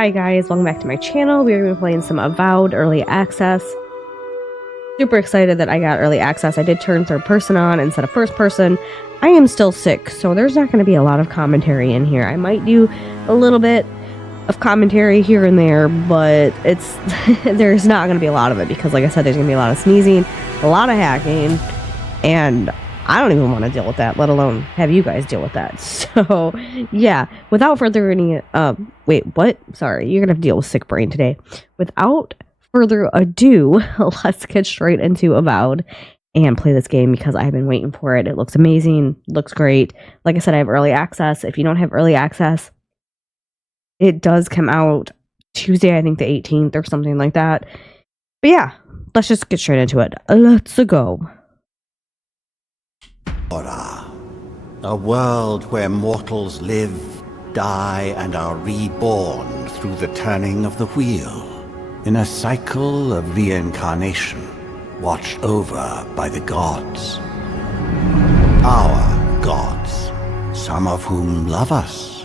Hi guys, welcome back to my channel. We are going to be playing some Avowed Early Access. Super excited that I got Early Access. I did turn third person on instead of first person. I am still sick, so there's not going to be a lot of commentary in here. I might do a little bit of commentary here and there, but it's there's not going to be a lot of it because, like I said, there's going to be a lot of sneezing, a lot of hacking, and I don't even want to deal with that, let alone have you guys deal with that. So, yeah, without further ado, wait, what? Sorry, you're going to have to deal with sick brain today. Without further ado, let's get straight into Avowed and play this game because I've been waiting for it. It looks amazing, looks great. Like I said, I have early access. If you don't have early access, it does come out Tuesday, I think the 18th or something like that. But yeah, let's just get straight into it. Let's go. Eora, a world where mortals live, die, and are reborn through the turning of the wheel, in a cycle of reincarnation, watched over by the gods. Our gods, some of whom love us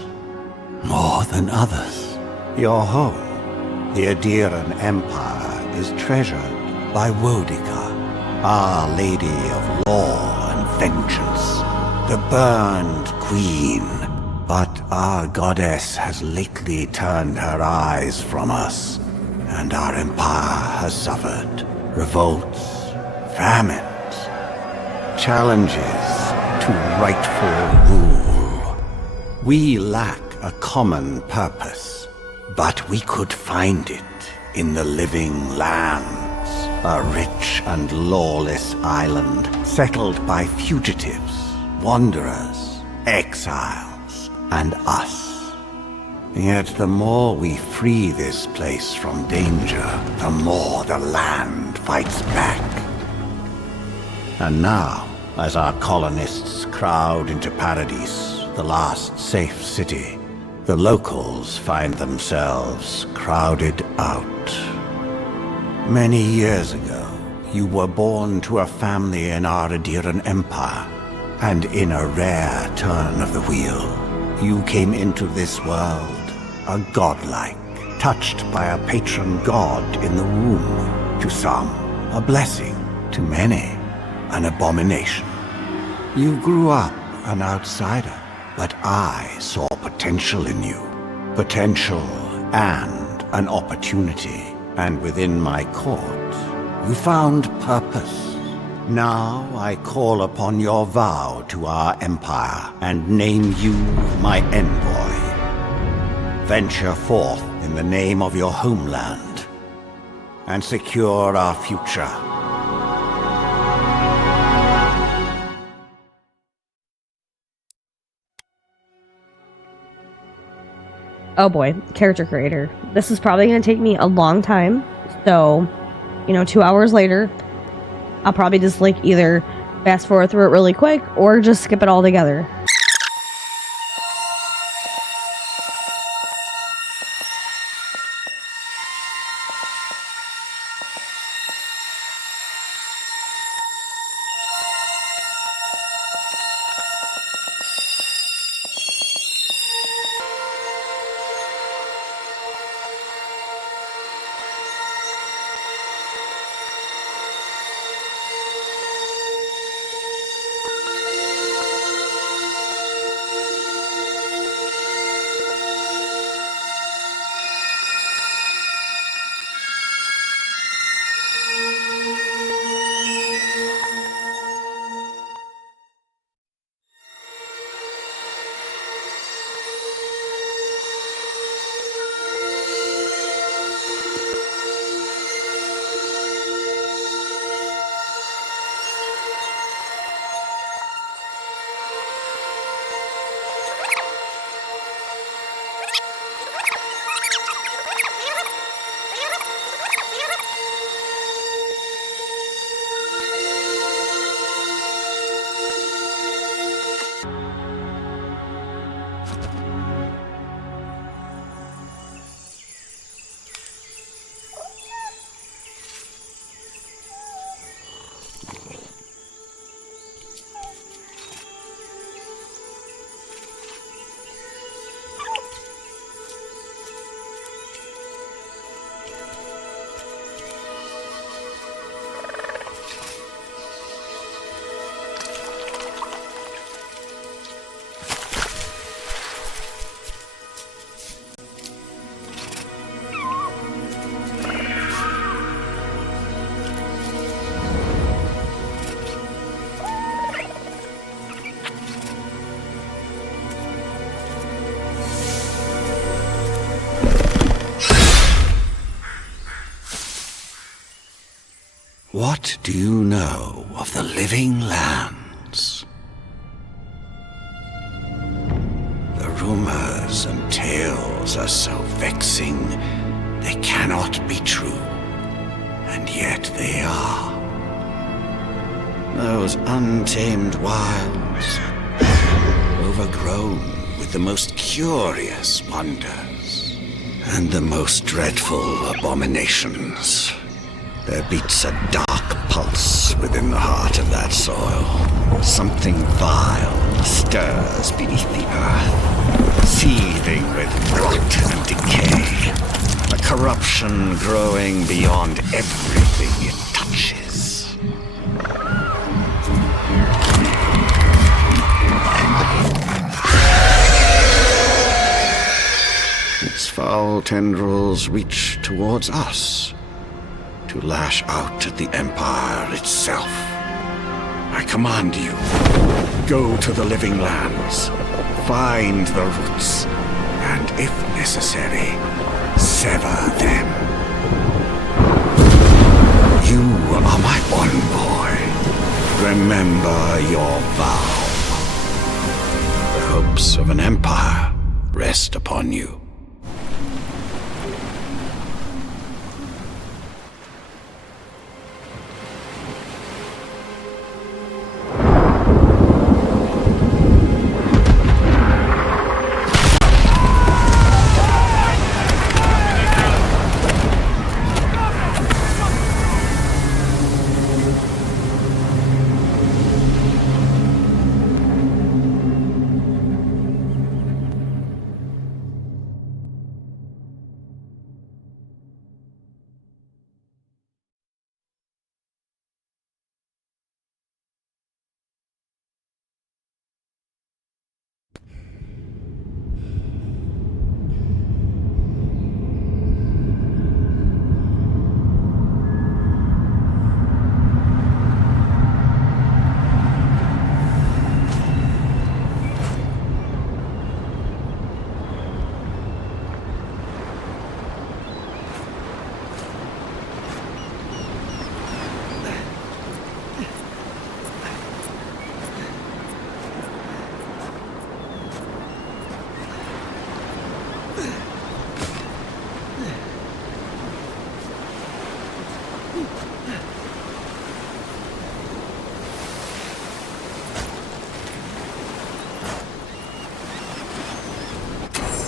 more than others. Your home, the Obsidian Empire, is treasured by Wodica, Our Lady of Law and Vengeance, the burned queen. But our goddess has lately turned her eyes from us, and our empire has suffered revolts, famines, challenges to rightful rule. We lack a common purpose, but we could find it in the living lands. A rich and lawless island settled by fugitives, wanderers, exiles, and us. Yet the more we free this place from danger, the more the land fights back. And now, as our colonists crowd into Paradise, the last safe city, the locals find themselves crowded out. Many years ago, you were born to a family in our Obsidian Empire, and in a rare turn of the wheel, you came into this world, a godlike, touched by a patron god in the womb. To some, a blessing, to many, an abomination. You grew up an outsider, but I saw potential in you. Potential and an opportunity. And within my court, you found purpose. Now I call upon your vow to our empire and name you my envoy. Venture forth in the name of your homeland and secure our future. Oh boy, character creator. This is probably going to take me a long time. So, 2 hours later, I'll probably just either fast forward through it really quick or just skip it all together. What do you know of the living lands? The rumors and tales are so vexing, they cannot be true, and yet they are. Those untamed wilds, overgrown with the most curious wonders and the most dreadful abominations. There beats a dark pulse within the heart of that soil. Something vile stirs beneath the earth, seething with rot and decay. A corruption growing beyond everything it touches. Its foul tendrils reach towards us, to lash out at the Empire itself. I command you, go to the living lands, find the roots, and if necessary, sever them. You are my envoy. Remember your vow. The hopes of an empire rest upon you.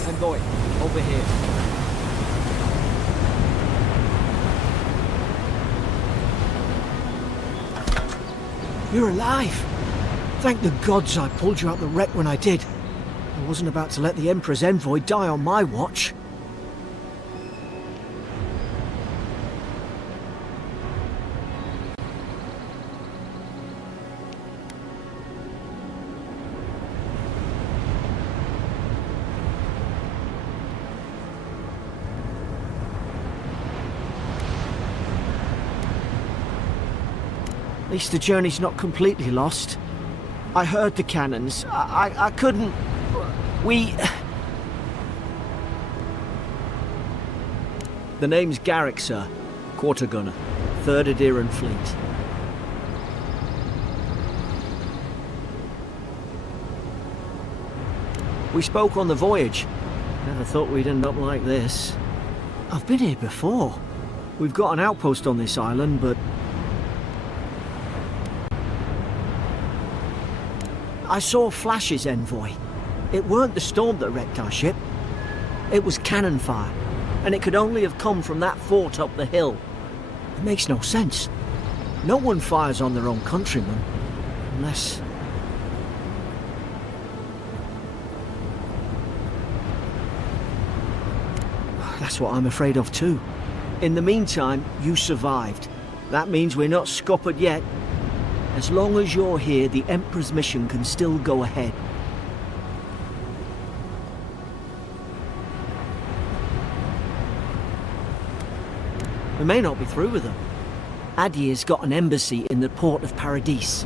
Envoy, over here. You're alive! Thank the gods I pulled you out the wreck when I did. I wasn't about to let the Emperor's envoy die on my watch. At least the journey's not completely lost. I heard the cannons. I couldn't... We... The name's Garrick, sir. Quarter gunner. 3rd Aderan Fleet. We spoke on the voyage. Never thought we'd end up like this. I've been here before. We've got an outpost on this island, but... I saw flashes, Envoy. It weren't the storm that wrecked our ship. It was cannon fire, and it could only have come from that fort up the hill. It makes no sense. No one fires on their own countrymen, unless... That's what I'm afraid of too. In the meantime, you survived. That means we're not scuppered yet. As long as you're here, the Emperor's mission can still go ahead. We may not be through with them. Adir's got an embassy in the port of Paradis.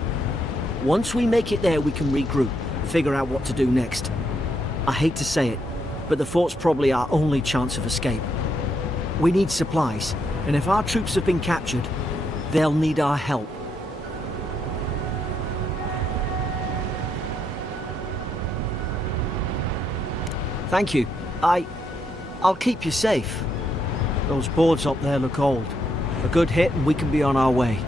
Once we make it there, we can regroup, figure out what to do next. I hate to say it, but the fort's probably our only chance of escape. We need supplies, and if our troops have been captured, they'll need our help. Thank you. I'll keep you safe. Those boards up there look old. A good hit and we can be on our way.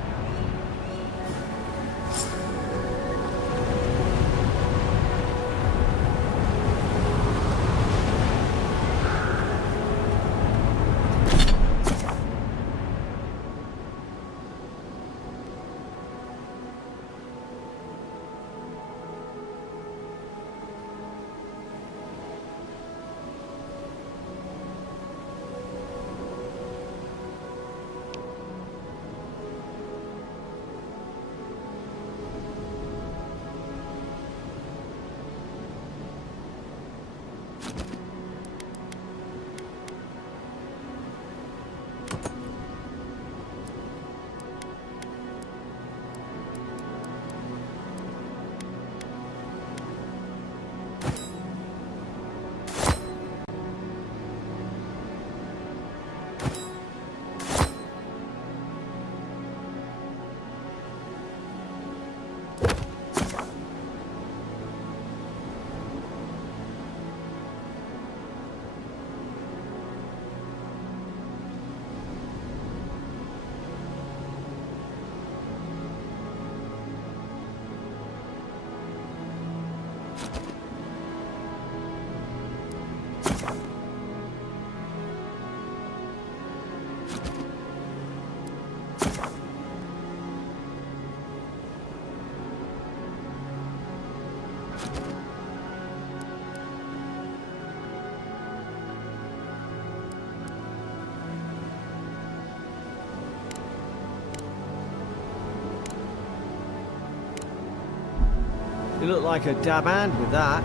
You look like a dab hand with that.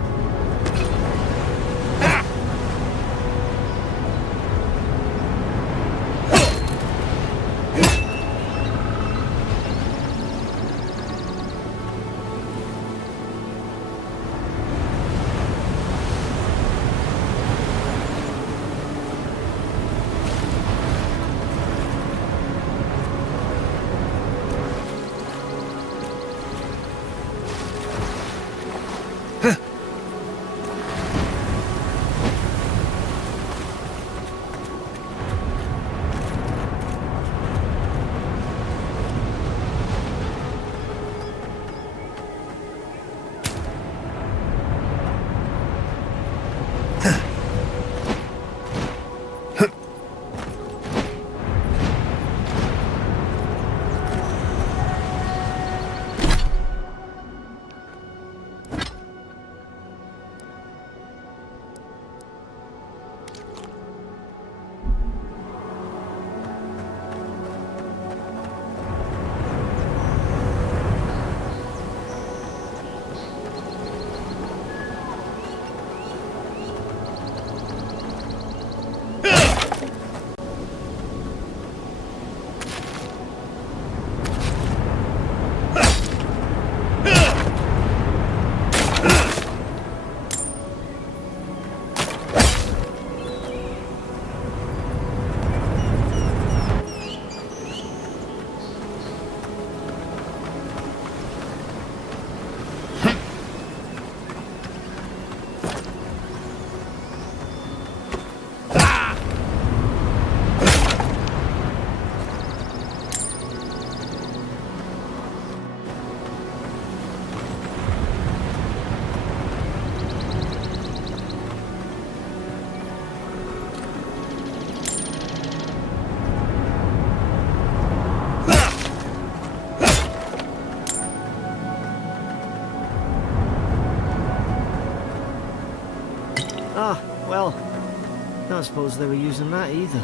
Ah, well, I don't suppose they were using that either.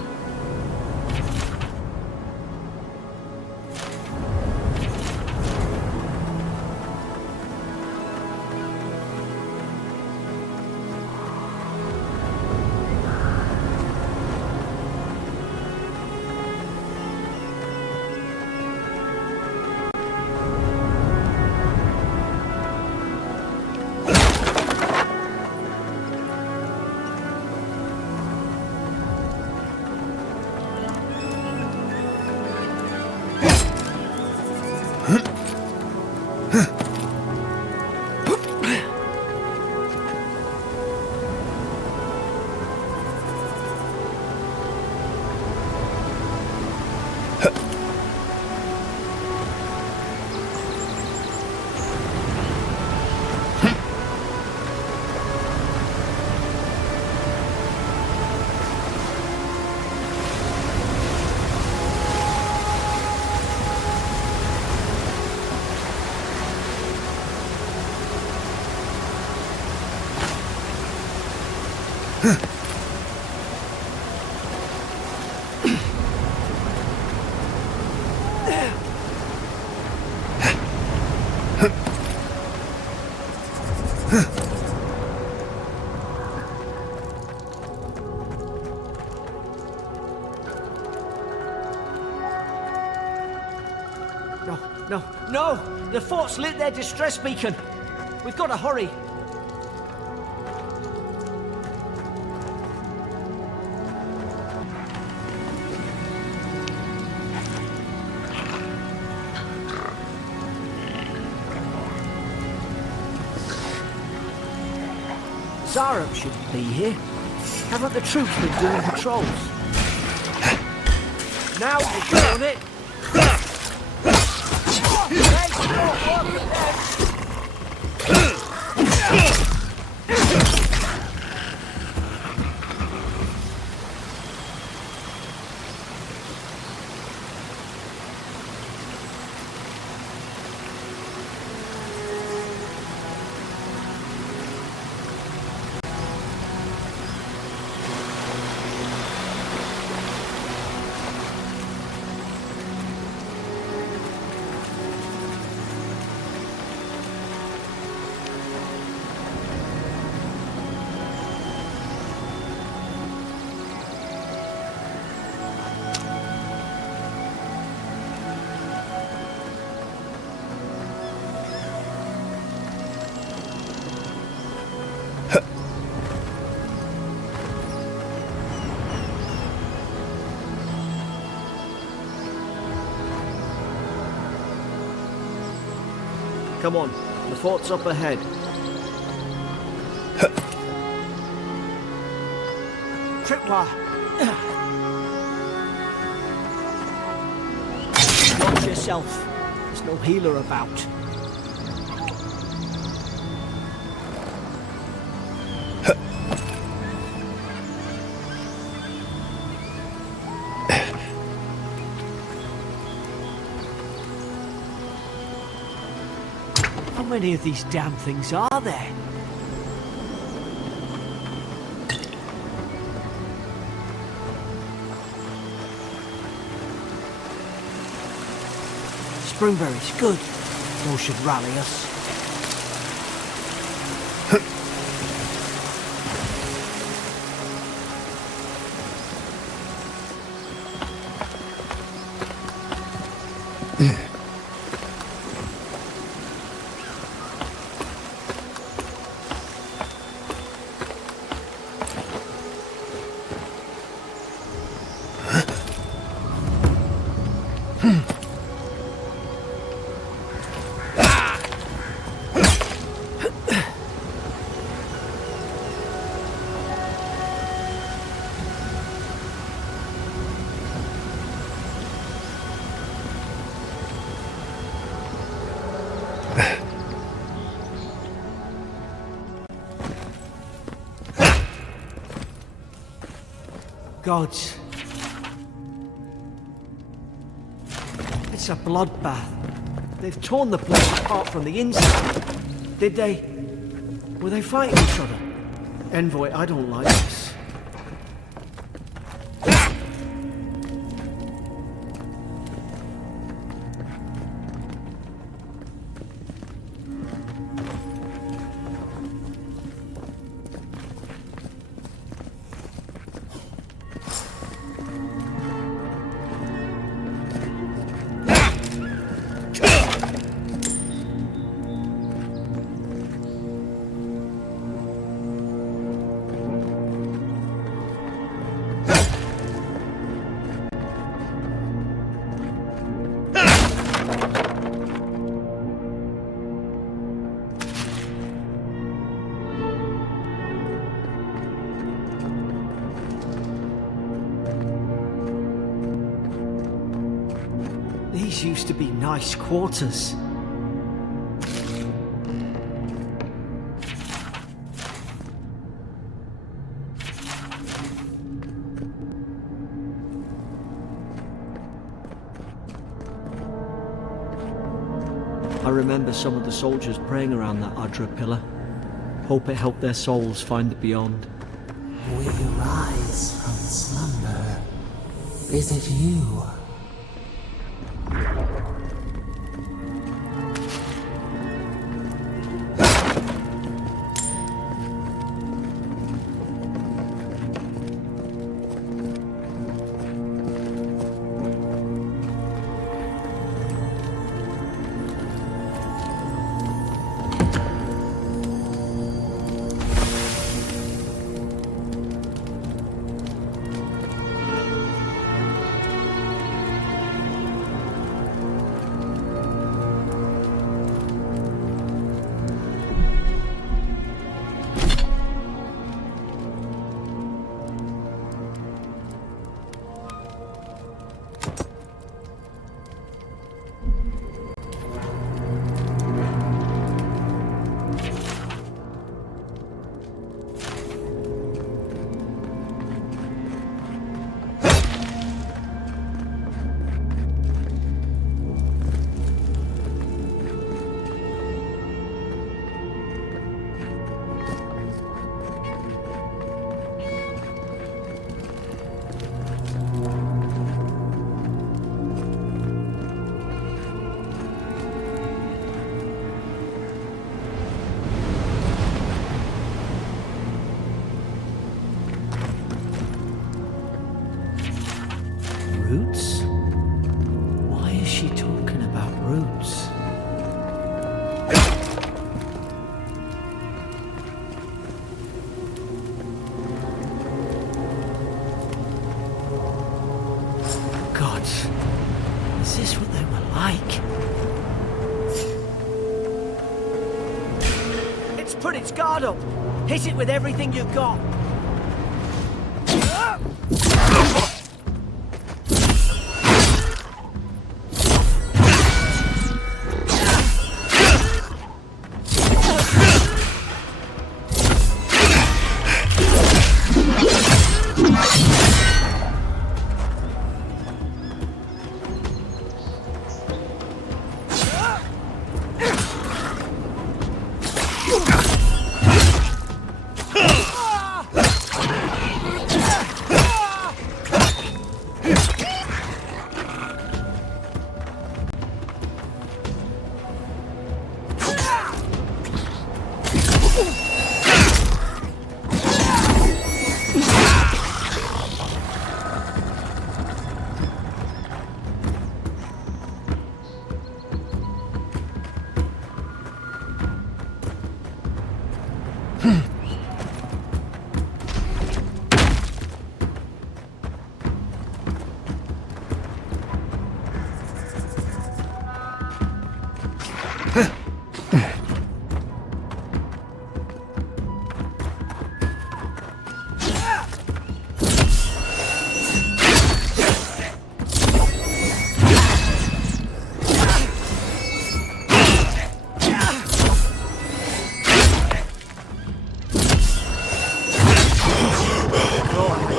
No! The fort's lit their distress beacon! We've got to hurry! Zara shouldn't be here. Haven't the troops been doing patrols? Now you're doing it! Come on, the fort's up ahead. Tripwire! Watch yourself. There's no healer about. How many of these damn things are there? Springberries, good. Those should rally us. Gods. It's a bloodbath. They've torn the place apart from the inside. Did they? Were they fighting each other? Envoy, I don't like this. These used to be nice quarters. I remember some of the soldiers praying around that Adra pillar. Hope it helped their souls find the beyond. We rise from slumber. Is it you? Roots? Why is she talking about roots? God, is this what they were like? It's put its guard up! Hit it with everything you've got!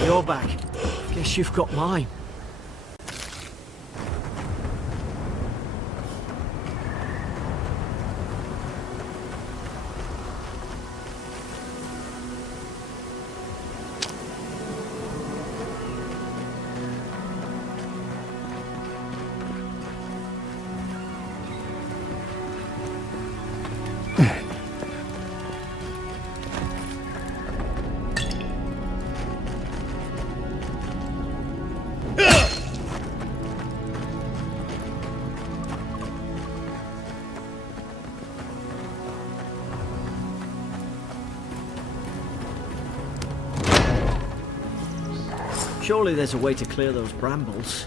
You're back. Guess you've got mine. Surely there's a way to clear those brambles.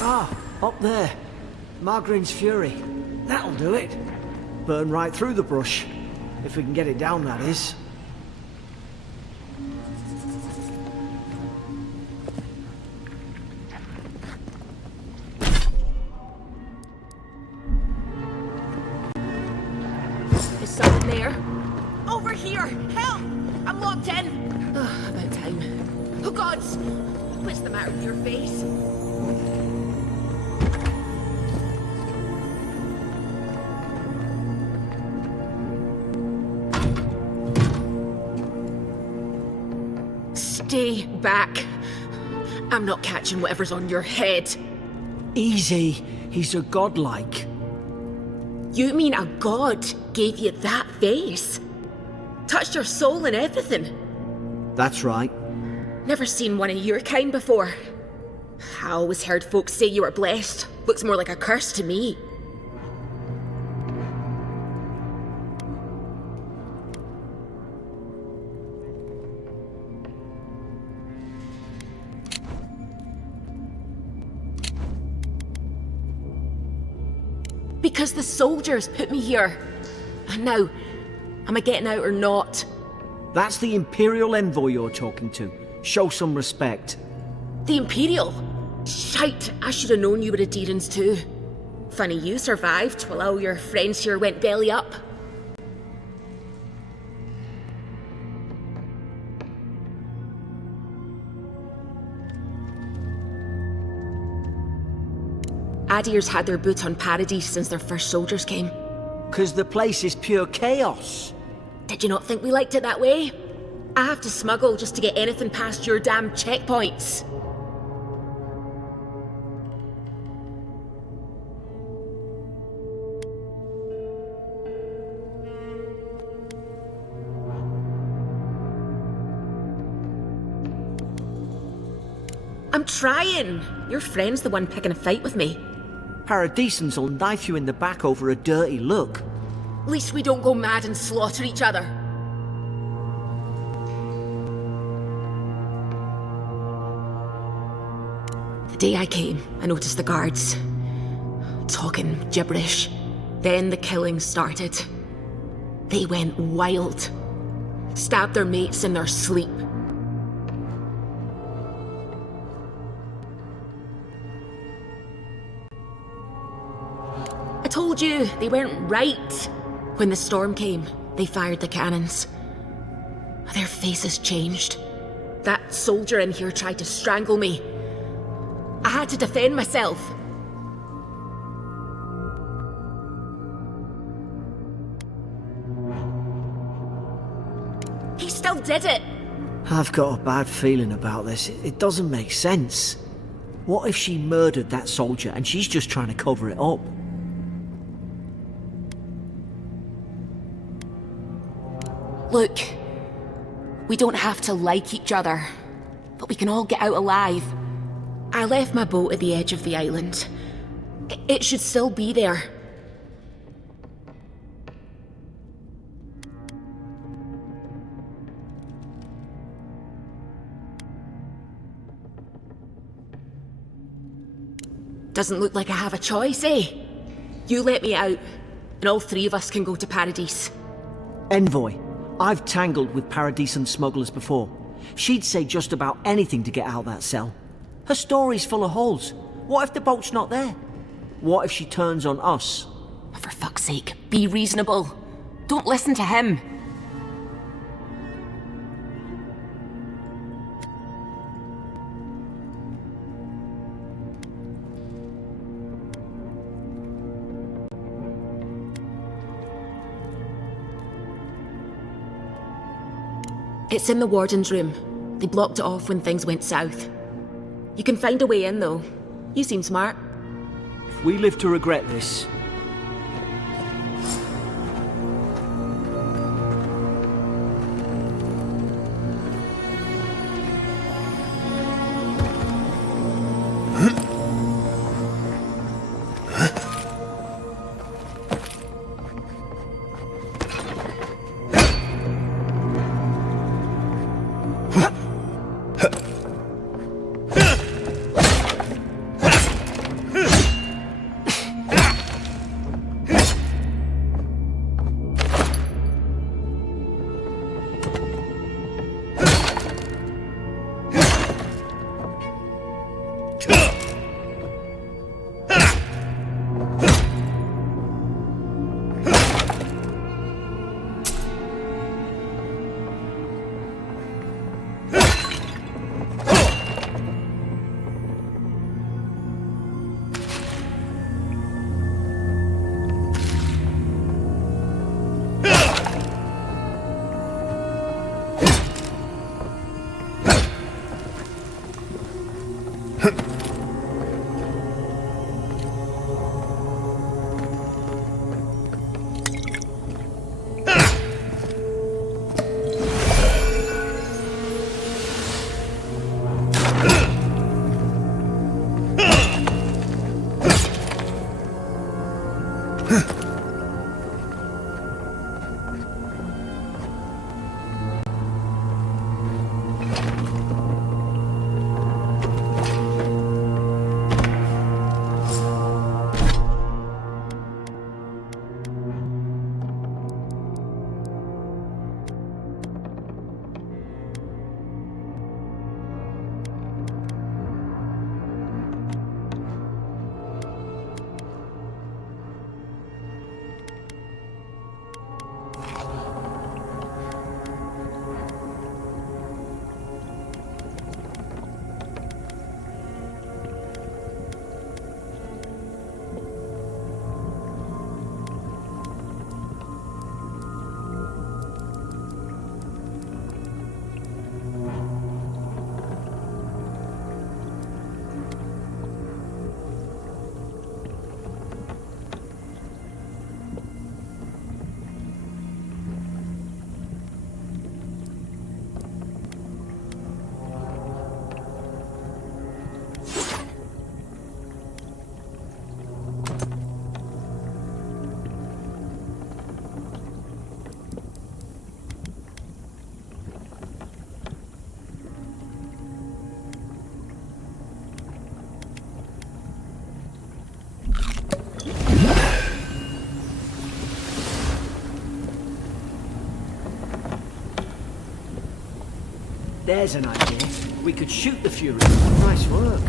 Ah, up there. Margarine's Fury. That'll do it. Burn right through the brush. If we can get it down, that is. Is someone there? Oh, locked in. Oh, about time. Oh, gods! What's the matter with your face? Stay back. I'm not catching whatever's on your head. Easy. He's a godlike. You mean a god gave you that face? Touched your soul and everything? That's right. Never seen one of your kind before. I always heard folks say you were blessed. Looks more like a curse to me. Because the soldiers put me here. Now, am I getting out or not? That's the Imperial envoy you're talking to. Show some respect. The Imperial? Shite, I should have known you were Adherents too. Funny you survived while all your friends here went belly up. Adir's had their boot on Paradise since their first soldiers came. 'Cause the place is pure chaos. Did you not think we liked it that way? I have to smuggle just to get anything past your damn checkpoints. I'm trying. Your friend's the one picking a fight with me. Paradisans will knife you in the back over a dirty look. At least we don't go mad and slaughter each other. The day I came, I noticed the guards talking gibberish. Then the killing started. They went wild. Stabbed their mates in their sleep. I told you, they weren't right. When the storm came, they fired the cannons. Their faces changed. That soldier in here tried to strangle me. I had to defend myself. He still did it. I've got a bad feeling about this. It doesn't make sense. What if she murdered that soldier and she's just trying to cover it up? Look, we don't have to like each other, but we can all get out alive. I left my boat at the edge of the island. It should still be there. Doesn't look like I have a choice, eh? You let me out, and all three of us can go to Paradise. Envoy, I've tangled with Paradisan smugglers before. She'd say just about anything to get out of that cell. Her story's full of holes. What if the boat's not there? What if she turns on us? For fuck's sake, be reasonable. Don't listen to him. It's in the warden's room. They blocked it off when things went south. You can find a way in, though. You seem smart. If we live to regret this, There's an idea. We could shoot the Fury. Nice work.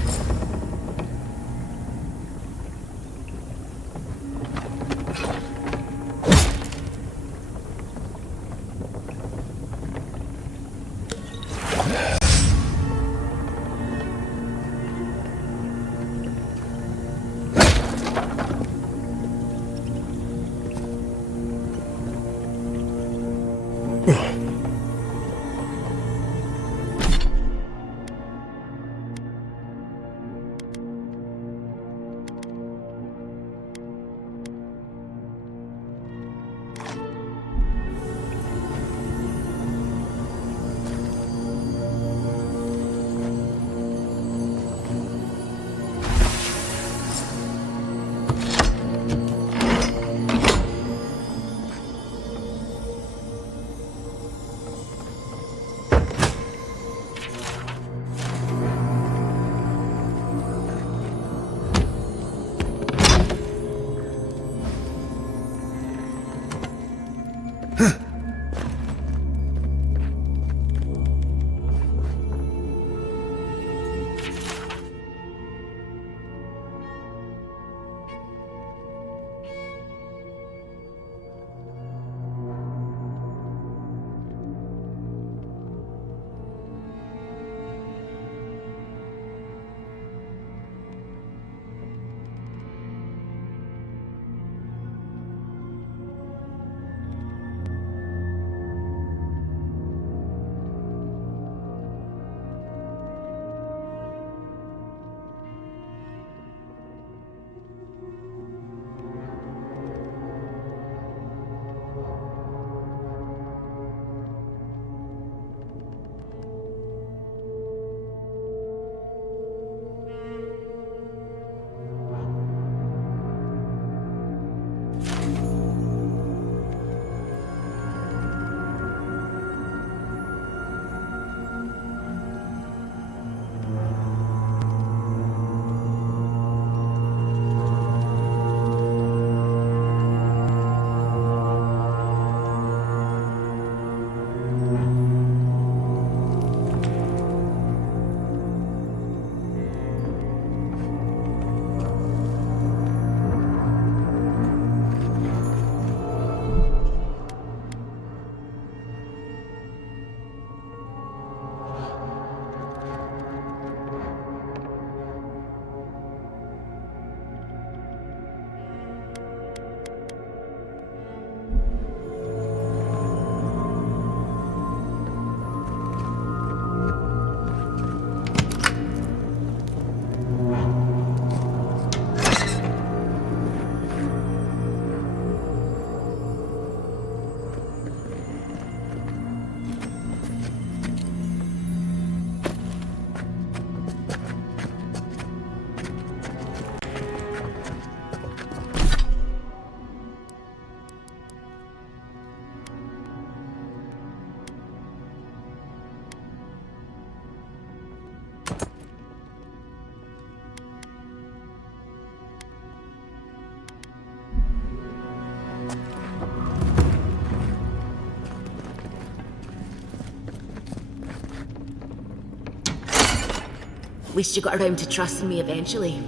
Least you got around to trusting me eventually.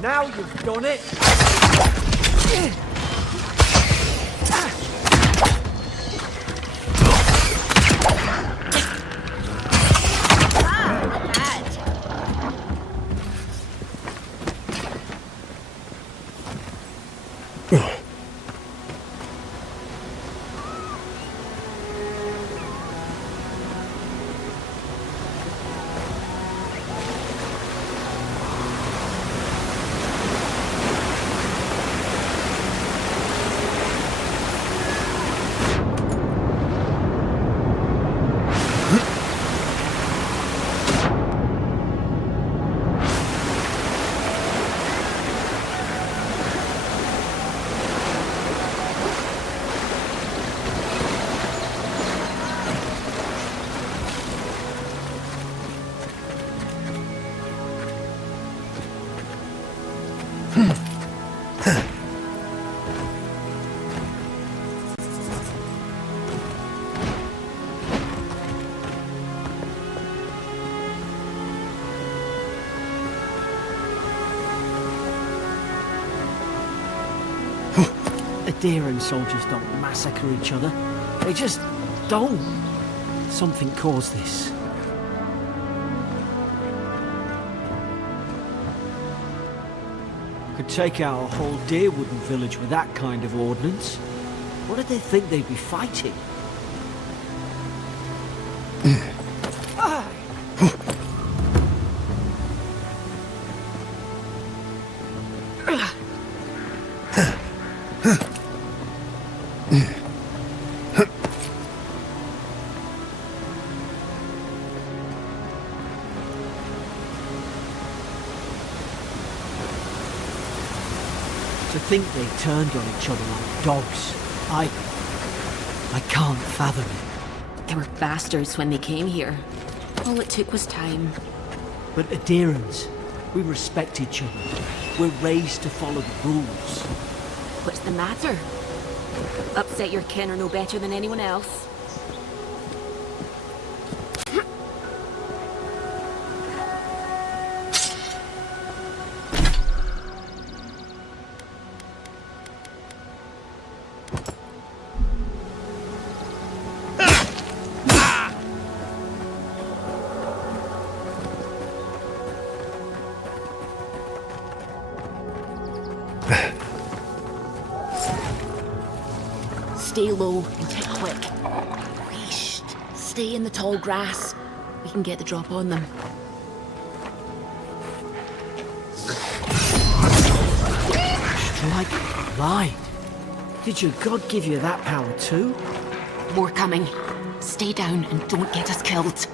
Now you've done it! Ederan soldiers don't massacre each other. They just don't. Something caused this. Could take out a whole Deerwooden village with that kind of ordnance. What did they think they'd be fighting? To think they turned on each other like dogs. I can't fathom it. They were bastards when they came here. All it took was time. But Adirans, we respect each other. We're raised to follow the rules. What's the matter? Upset your kin are no better than anyone else. Stay low and take quick. Wheesht. Stay in the tall grass. We can get the drop on them. Strike blind. Did your god give you that power too? More coming. Stay down and don't get us killed.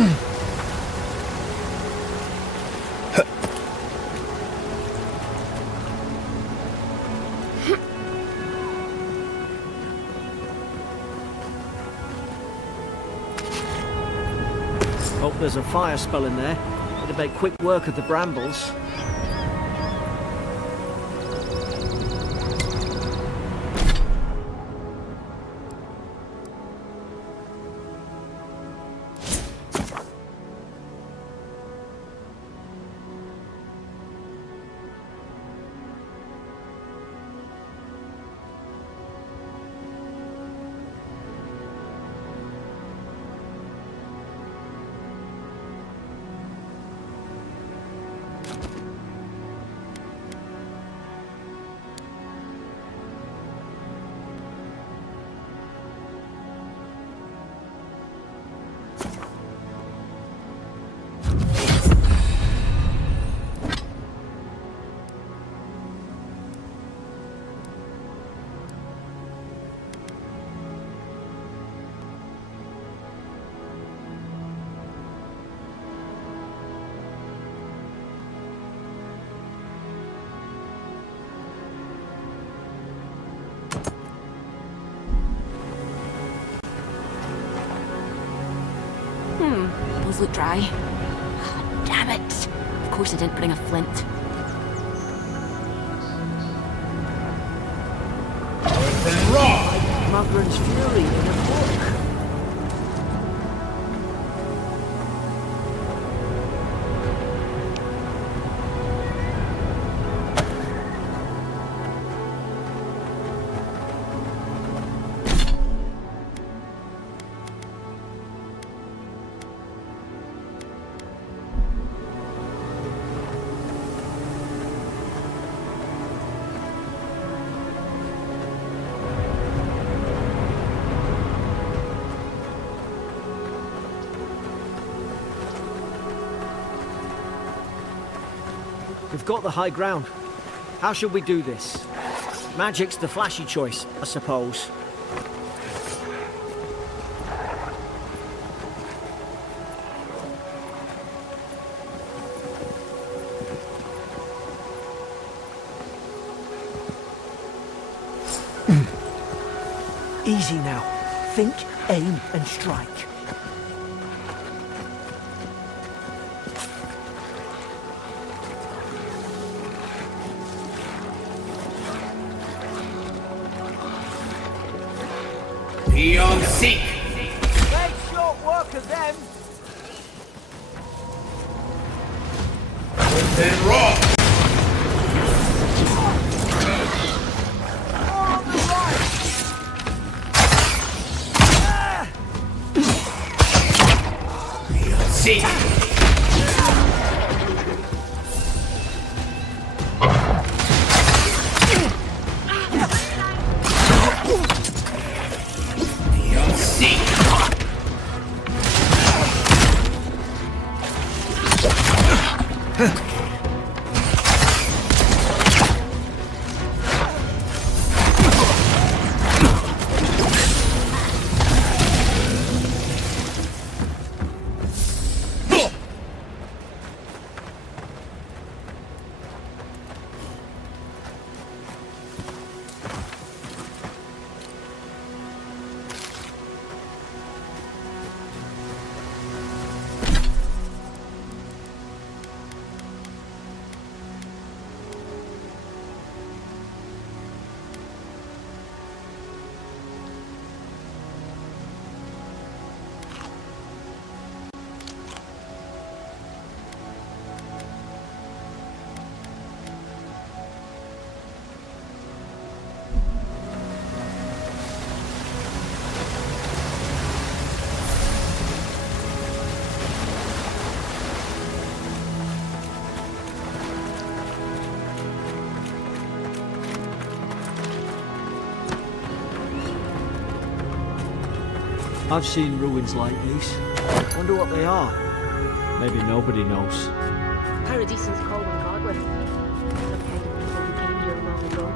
Hope there's a fire spell in there. It'd make quick work of the brambles. Those look dry. Ah, damn it! Of course I didn't bring a flint. Mother's Fury in a book. We've got the high ground. How should we do this? Magic's the flashy choice, I suppose. Easy now. Think, aim, and strike. Beyond seek. Make short work of them. Then raw. Beyond seek. I've seen ruins like these. Wonder what they are. Maybe nobody knows. Paradisans call them godless. Some kind of people who came here long ago.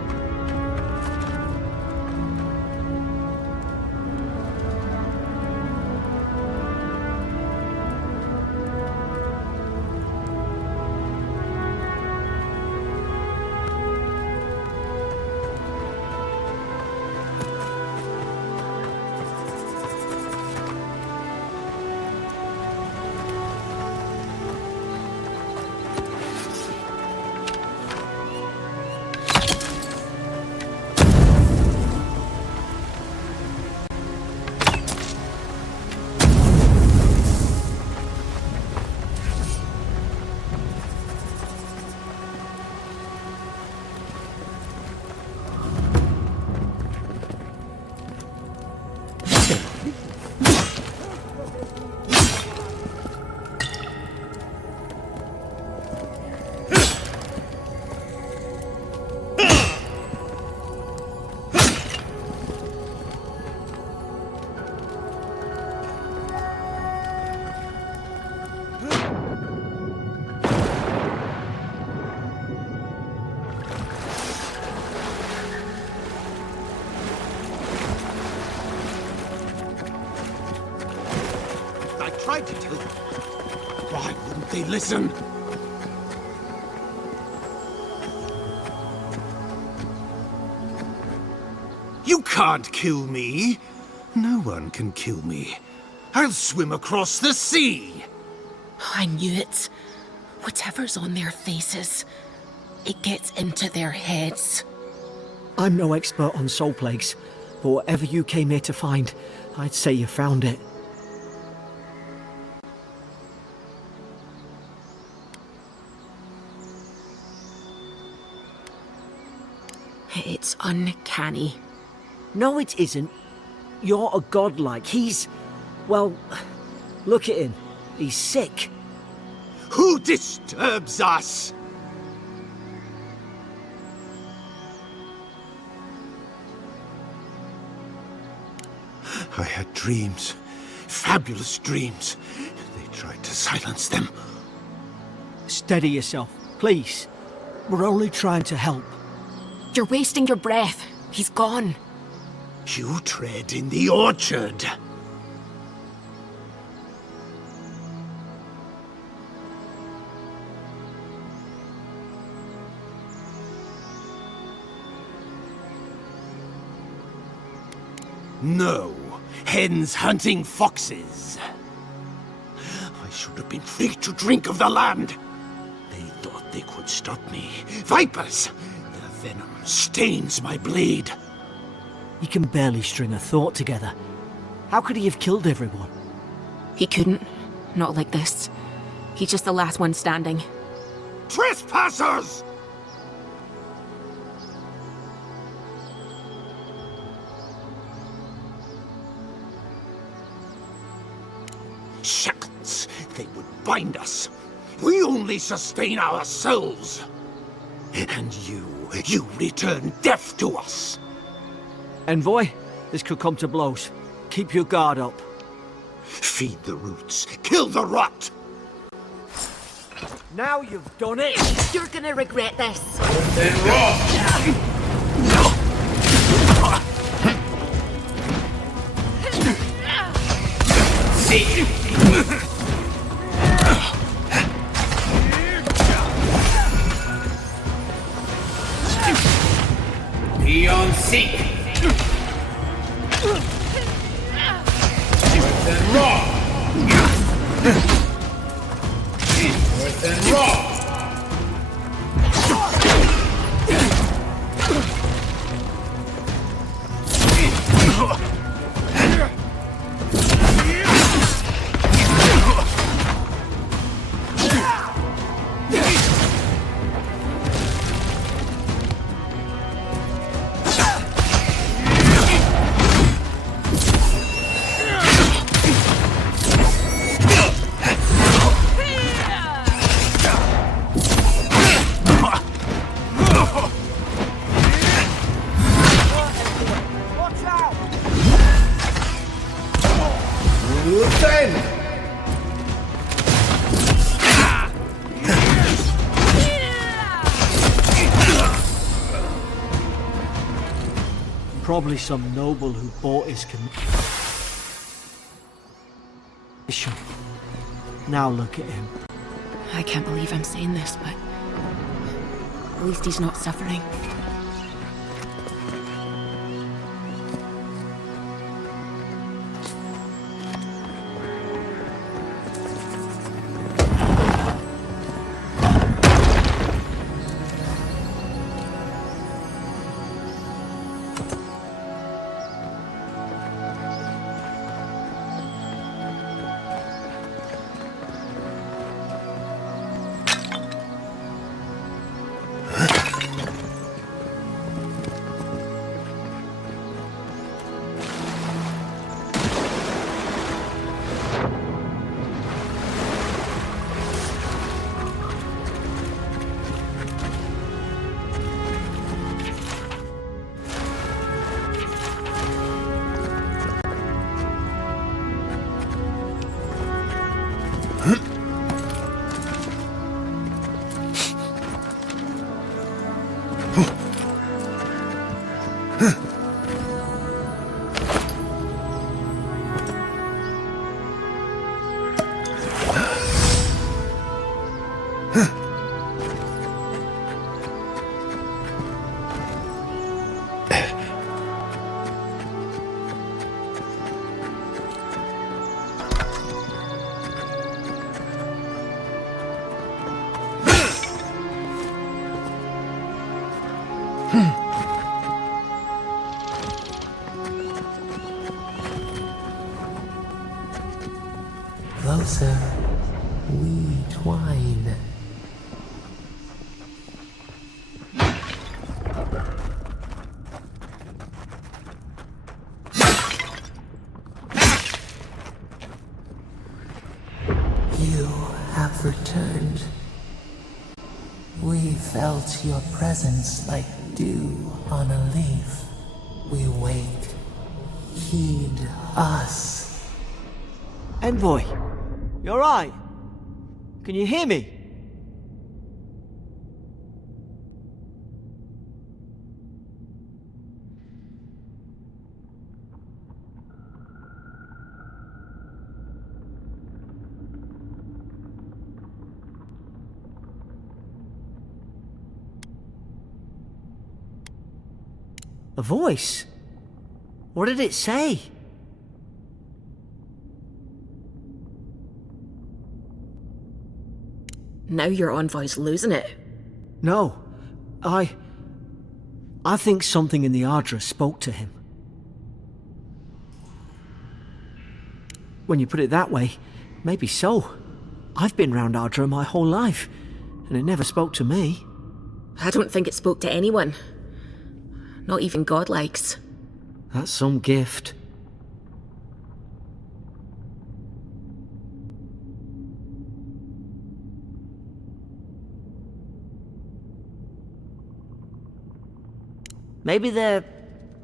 tried to tell them. Why wouldn't they listen? You can't kill me. No one can kill me. I'll swim across the sea. I knew it. Whatever's on their faces, it gets into their heads. I'm no expert on soul plagues, but whatever you came here to find, I'd say you found it. It's uncanny. No, it isn't. You're a godlike. He's... well, look at him. He's sick. Who disturbs us? I had dreams. Fabulous dreams. They tried to silence them. Steady yourself, please. We're only trying to help. You're wasting your breath. He's gone. You tread in the orchard. No, hens hunting foxes. I should have been free to drink of the land. They thought they could stop me. Vipers! Their venom stains my blade. He can barely string a thought together. How could he have killed everyone? He couldn't. Not like this. He's just the last one standing. Trespassers! Shackles! They would bind us. We only sustain ourselves. And you return death to us. Envoy, this could come to blows. Keep your guard up. Feed the roots. Kill the rot. Now you've done it! You're gonna regret this. Then rot! Seek! Beyond seek! Worse than raw! Worse than raw! Probably some noble who bought his commission. Now look at him. I can't believe I'm saying this, but at least he's not suffering. Closer, we twine. You have returned. We felt your presence like dew on a leaf. We wait. Heed us. Envoy, you alright? Can you hear me? A voice? What did it say? Now your envoy's losing it. No, I think something in the Ardra spoke to him. When you put it that way, maybe so. I've been round Ardra my whole life, and it never spoke to me. I don't think it spoke to anyone. Not even godlikes. That's some gift. Maybe they're...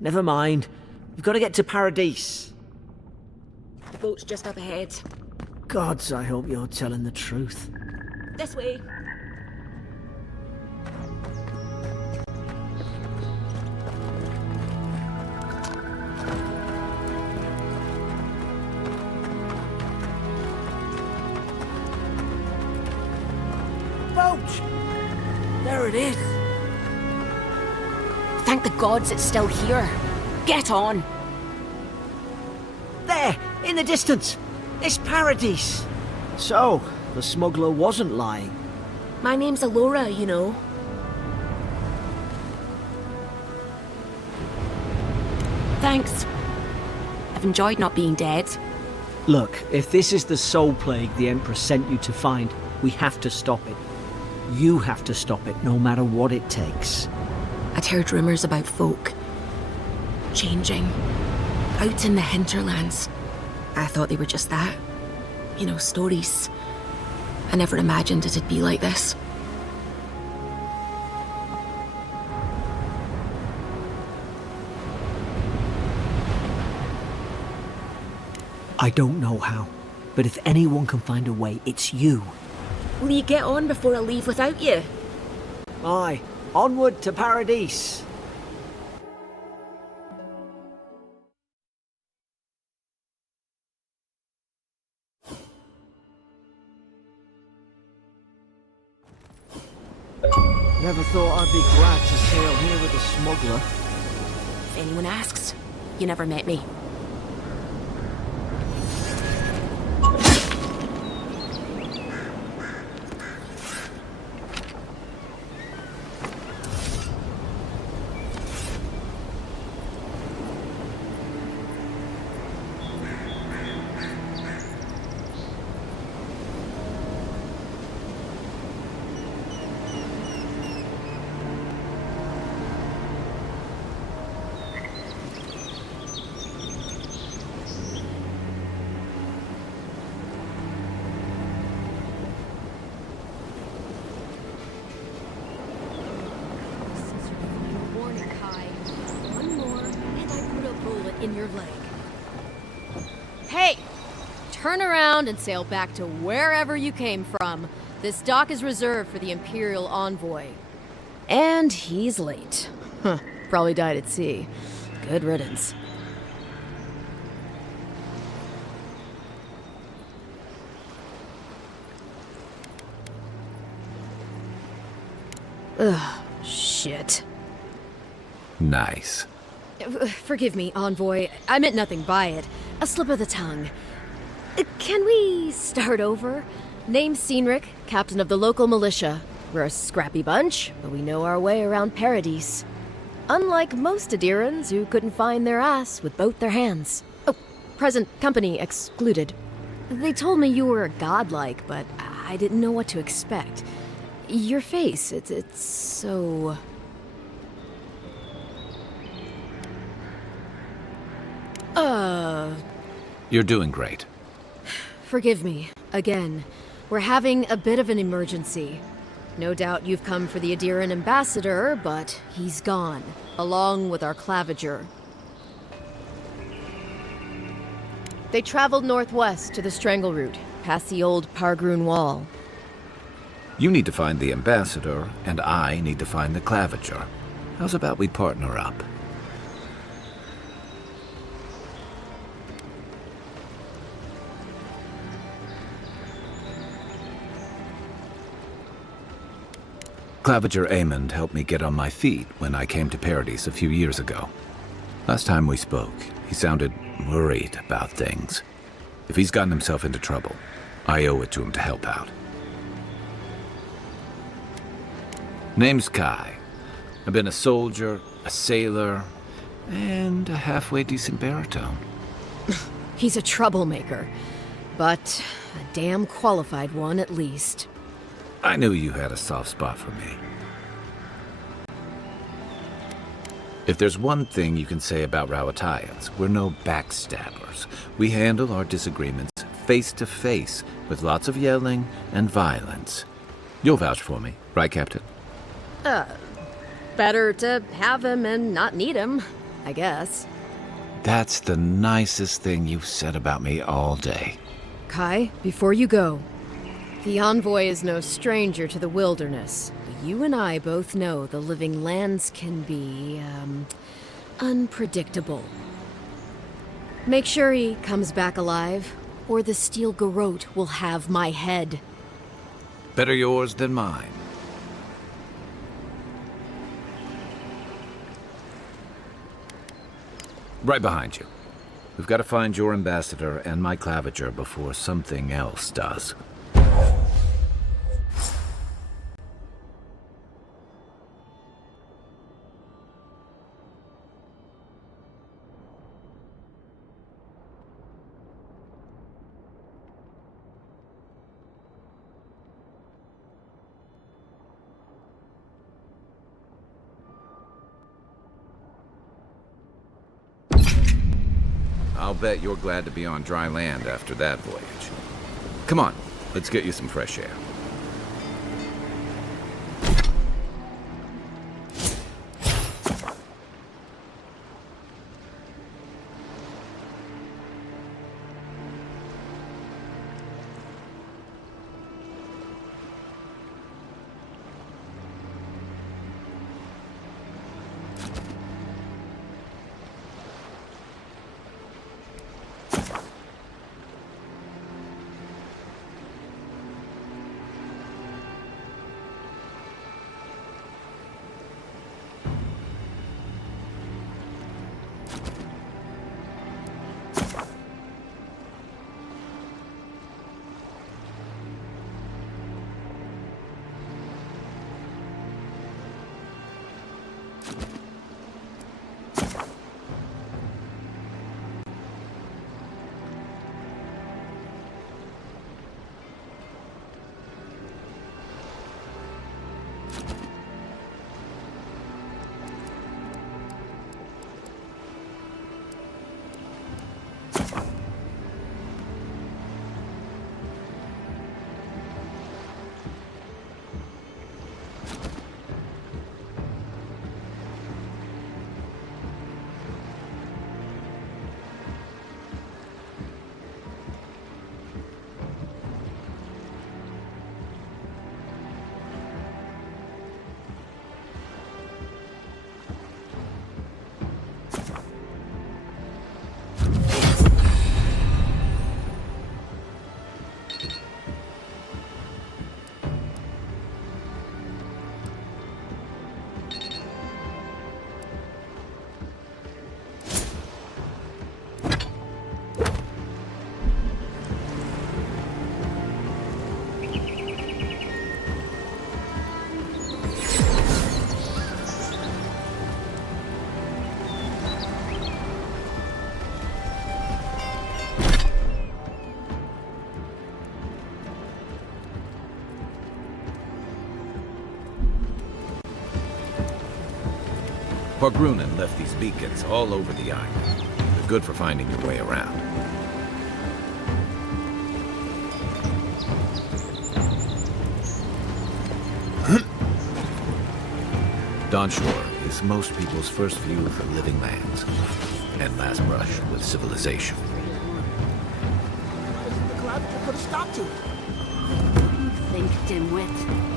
Never mind. We've got to get to Paradise. The boat's just up ahead. Gods, I hope you're telling the truth. This way. Boat! There it is. Thank the gods it's still here. Get on. There, in the distance. It's Paradise. So, the smuggler wasn't lying. My name's Eora, you know. Thanks. I've enjoyed not being dead. Look, if this is the soul plague the Empress sent you to find, we have to stop it. You have to stop it, no matter what it takes. I'd heard rumours about folk changing out in the hinterlands. I thought they were just that. You know, stories. I never imagined it'd be like this. I don't know how, but if anyone can find a way, it's you. Will you get on before I leave without you? Aye, onward to Paradise. Never thought I'd be glad to sail here with a smuggler. If anyone asks, you never met me. In your leg. Hey! Turn around and sail back to wherever you came from. This dock is reserved for the Imperial Envoy. And he's late. Huh. Probably died at sea. Good riddance. Ugh, shit. Nice. Forgive me, Envoy. I meant nothing by it. A slip of the tongue. Can we start over? Name's Cynric, captain of the local militia. We're a scrappy bunch, but we know our way around Paradise. Unlike most Adirans who couldn't find their ass with both their hands. Oh, present company excluded. They told me you were godlike, but I didn't know what to expect. Your face, it's so... You're doing great. Forgive me, again. We're having a bit of an emergency. No doubt you've come for the Aediran ambassador, but he's gone, along with our claviger. They traveled northwest to the Strangle Route, past the old Pargroon Wall. You need to find the ambassador, and I need to find the claviger. How's about we partner up? Claviger Aemond helped me get on my feet when I came to Paradise a few years ago. Last time we spoke, he sounded worried about things. If he's gotten himself into trouble, I owe it to him to help out. Name's Kai. I've been a soldier, a sailor, and a halfway decent baritone. He's a troublemaker, but a damn qualified one at least. I knew you had a soft spot for me. If there's one thing you can say about Rowatayans, we're no backstabbers. We handle our disagreements face to face, with lots of yelling and violence. You'll vouch for me, right, Captain? Better to have him and not need him, I guess. That's the nicest thing you've said about me all day. Kai, before you go, the Envoy is no stranger to the wilderness, but you and I both know the living lands can be, unpredictable. Make sure he comes back alive, or the Steel Garrote will have my head. Better yours than mine. Right behind you. We've got to find your ambassador and my claviger before something else does. I'll bet you're glad to be on dry land after that voyage. Come on, let's get you some fresh air. Porgrunen left these beacons all over the island. They're good for finding your way around. Dawnshore is most people's first view of the living lands, and last brush with civilization. The Claviger put a stop to it. Think, dimwit.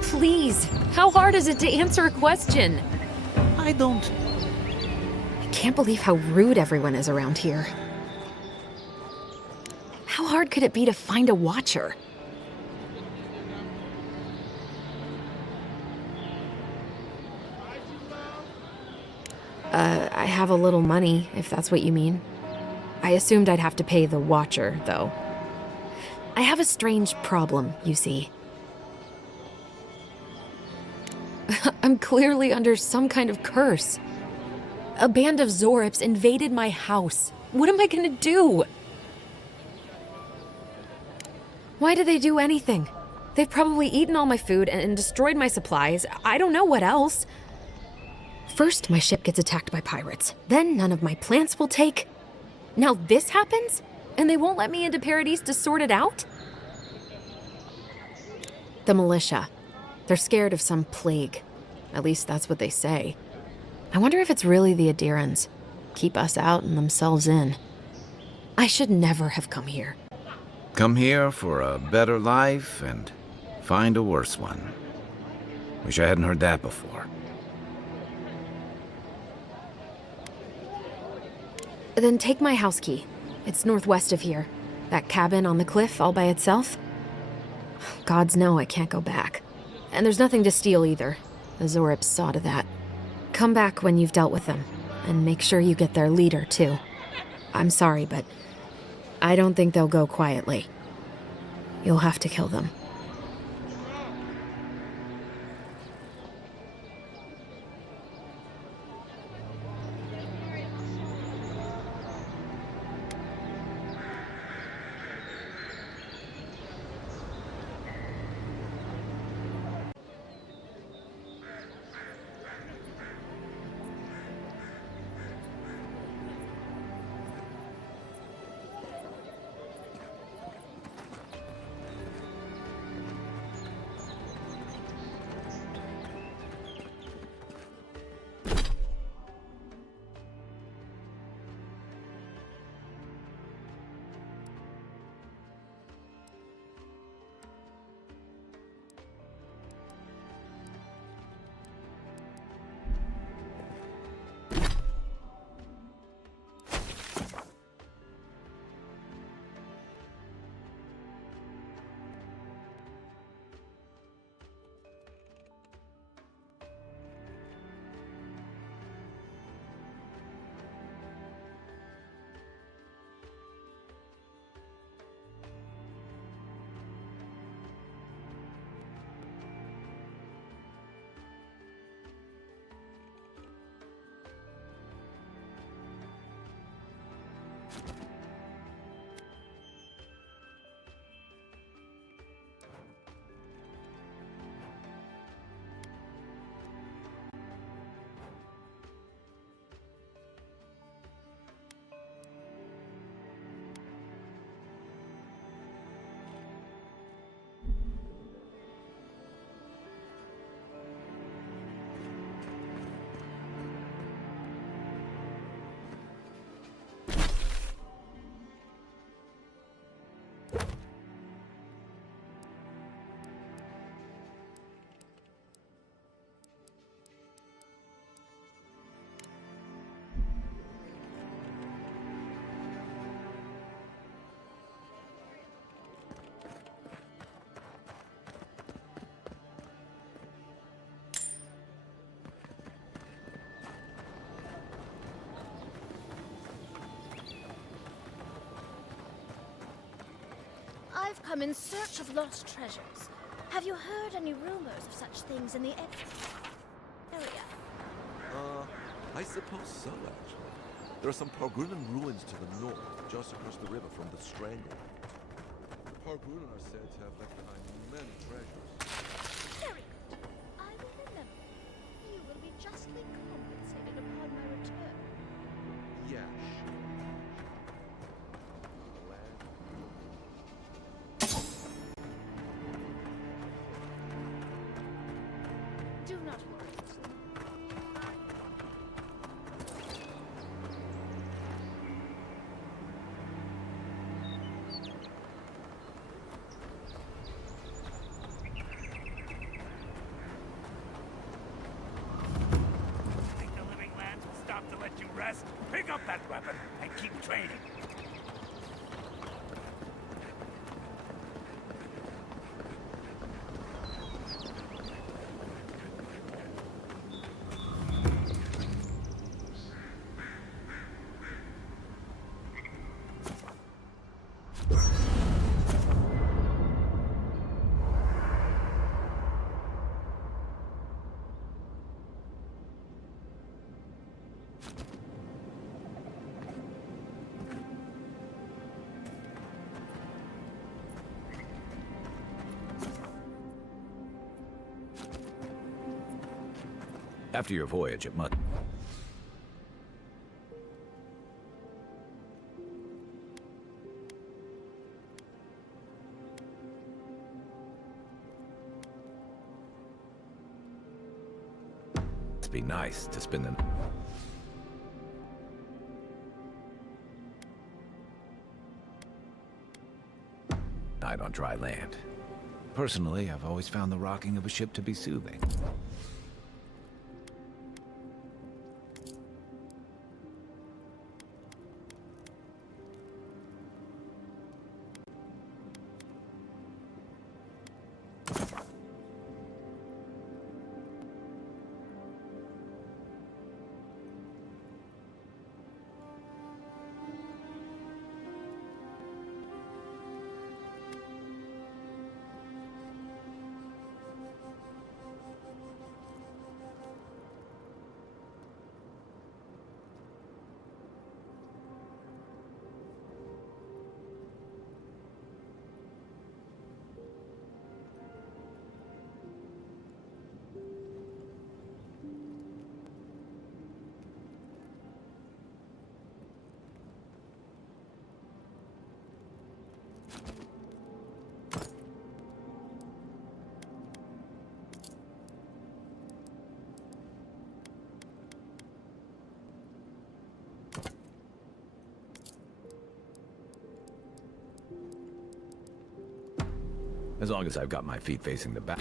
Please, how hard is it to answer a question? I don't... I can't believe how rude everyone is around here. How hard could it be to find a watcher? I have a little money, if that's what you mean. I assumed I'd have to pay the watcher, though. I have a strange problem, you see. I'm clearly under some kind of curse. A band of Zorips invaded my house. What am I gonna do? Why did they do anything? They've probably eaten all my food and destroyed my supplies. I don't know what else. First, my ship gets attacked by pirates. Then none of my plants will take. Now this happens? And they won't let me into Paradise to sort it out? The militia. They're scared of some plague. At least that's what they say. I wonder if it's really the Adirans. Keep us out and themselves in. I should never have come here. Come here for a better life and find a worse one. Wish I hadn't heard that before. Then take my house key. It's northwest of here. That cabin on the cliff all by itself. Gods know I can't go back. And there's nothing to steal either. The Zorips saw to that. Come back when you've dealt with them. And make sure you get their leader, too. I'm sorry, but I don't think they'll go quietly. You'll have to kill them. I've come in search of lost treasures. Have you heard any rumors of such things in the area? I suppose so, actually. There are some Porgrunen ruins to the north, just across the river from the Strangle. The Porgrunen are said to have left behind many treasures. Very good. I will remember. You will be justly compensated upon my return. Yeah, sure. Land. Do not worry, Mr. Think the living lands will stop to let you rest? Pick up that weapon and keep training. After your voyage, it must... be nice to spend the night on dry land. Personally, I've always found the rocking of a ship to be soothing. As long as I've got my feet facing the back.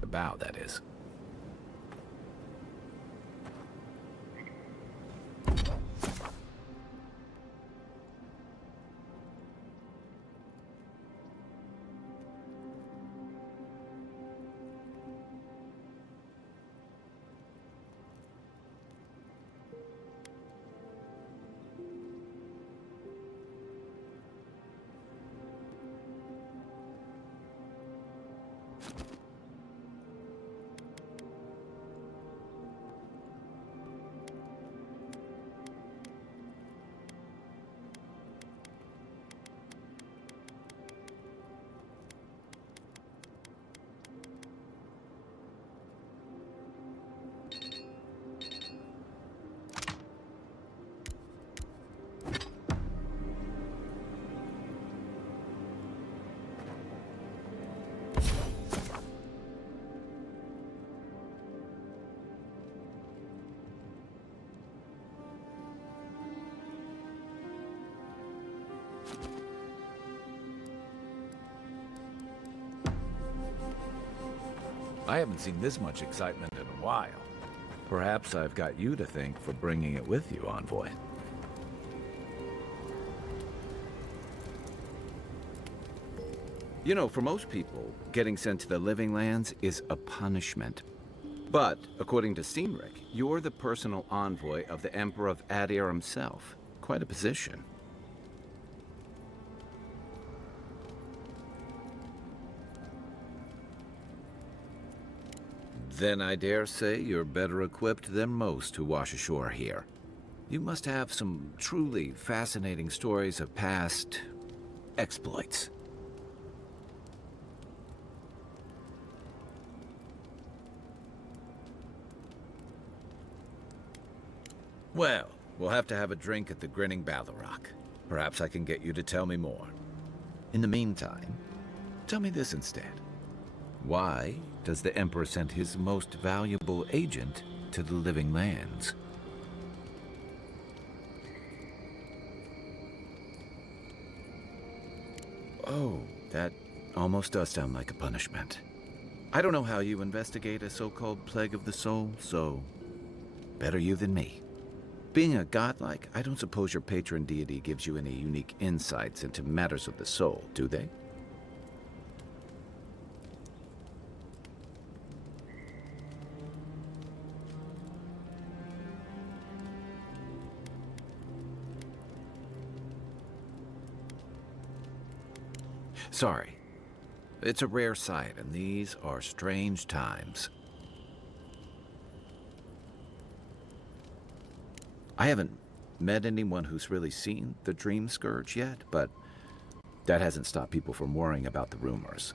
The bow, that is. I haven't seen this much excitement in a while. Perhaps I've got you to thank for bringing it with you, Envoy. You know, for most people, getting sent to the Living Lands is a punishment. But, according to Cynric, you're the personal envoy of the Emperor of Adir himself. Quite a position. Then I dare say you're better equipped than most who wash ashore here. You must have some truly fascinating stories of past exploits. Well, we'll have to have a drink at the Grinning Ballarok. Perhaps I can get you to tell me more. In the meantime, tell me this instead. Why does the Emperor send his most valuable agent to the Living Lands? Oh, that almost does sound like a punishment. I don't know how you investigate a so-called plague of the soul, so better you than me. Being a godlike, I don't suppose your patron deity gives you any unique insights into matters of the soul, do they? Sorry. It's a rare sight, and these are strange times. I haven't met anyone who's really seen the Dream Scourge yet, but that hasn't stopped people from worrying about the rumors.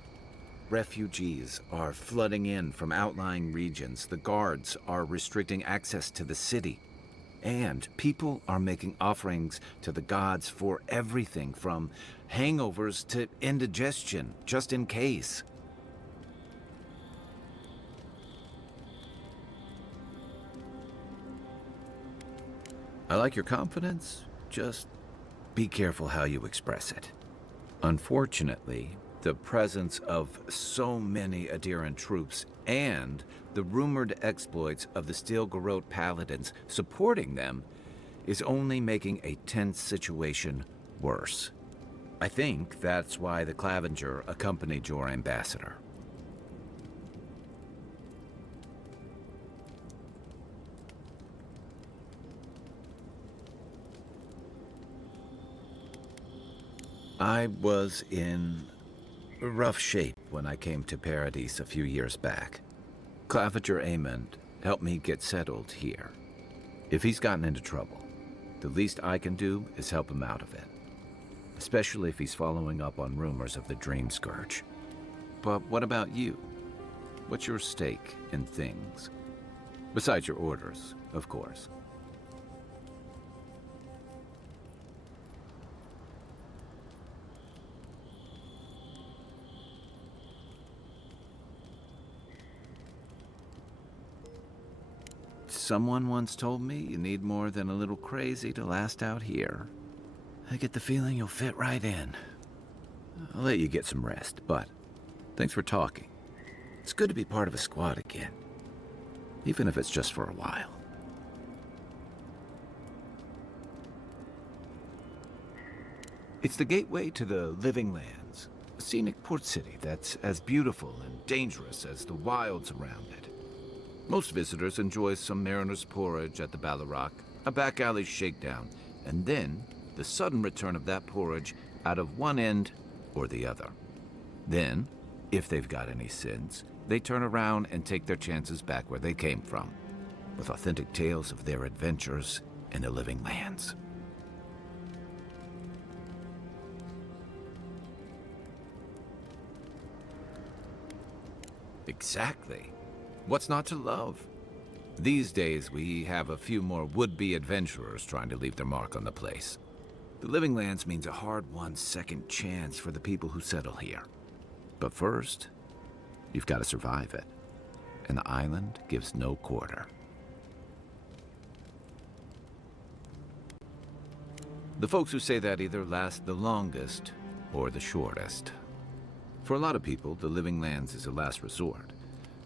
Refugees are flooding in from outlying regions. The guards are restricting access to the city. And people are making offerings to the gods for everything from hangovers to indigestion, just in case. I like your confidence, just be careful how you express it. Unfortunately, the presence of so many Adiran troops and the rumored exploits of the Steel-Garrote paladins supporting them is only making a tense situation worse. I think that's why the Clavenger accompanied your ambassador. I was in rough shape when I came to Paradise a few years back. Clavenger Amond helped me get settled here. If he's gotten into trouble, the least I can do is help him out of it. Especially if he's following up on rumors of the Dream Scourge. But what about you? What's your stake in things? Besides your orders, of course. Someone once told me you need more than a little crazy to last out here. I get the feeling you'll fit right in. I'll let you get some rest, but thanks for talking. It's good to be part of a squad again, even if it's just for a while. It's the gateway to the Living Lands, a scenic port city that's as beautiful and dangerous as the wilds around it. Most visitors enjoy some mariner's porridge at the Ballarok, a back alley shakedown, and then the sudden return of that porridge out of one end or the other. Then, if they've got any sins, they turn around and take their chances back where they came from, with authentic tales of their adventures in the Living Lands. Exactly. What's not to love? These days, we have a few more would-be adventurers trying to leave their mark on the place. The Living Lands means a hard-won second chance for the people who settle here. But first, you've got to survive it. And the island gives no quarter. The folks who say that either last the longest or the shortest. For a lot of people, the Living Lands is a last resort.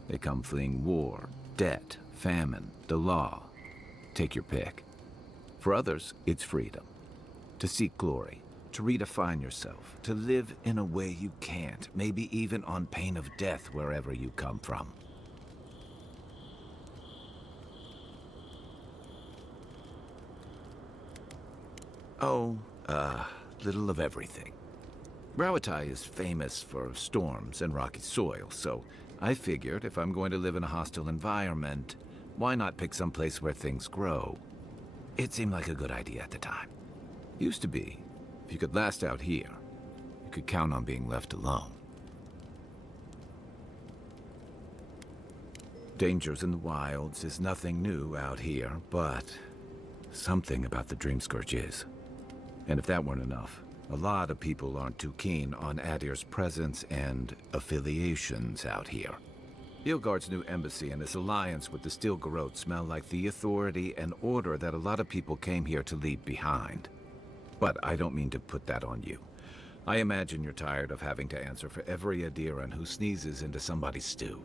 They come fleeing war, debt, famine, the law. Take your pick. For others, it's freedom. To seek glory, to redefine yourself, to live in a way you can't, maybe even on pain of death wherever you come from. Oh, little of everything. Rawatai is famous for storms and rocky soil, so I figured if I'm going to live in a hostile environment, why not pick some place where things grow? It seemed like a good idea at the time. Used to be. If you could last out here, you could count on being left alone. Dangers in the wilds is nothing new out here, but something about the Dreamscourge is. And if that weren't enough, a lot of people aren't too keen on Adir's presence and affiliations out here. Ilgard's new embassy and his alliance with the Steel Garrote smell like the authority and order that a lot of people came here to leave behind. But I don't mean to put that on you. I imagine you're tired of having to answer for every Adiran who sneezes into somebody's stew.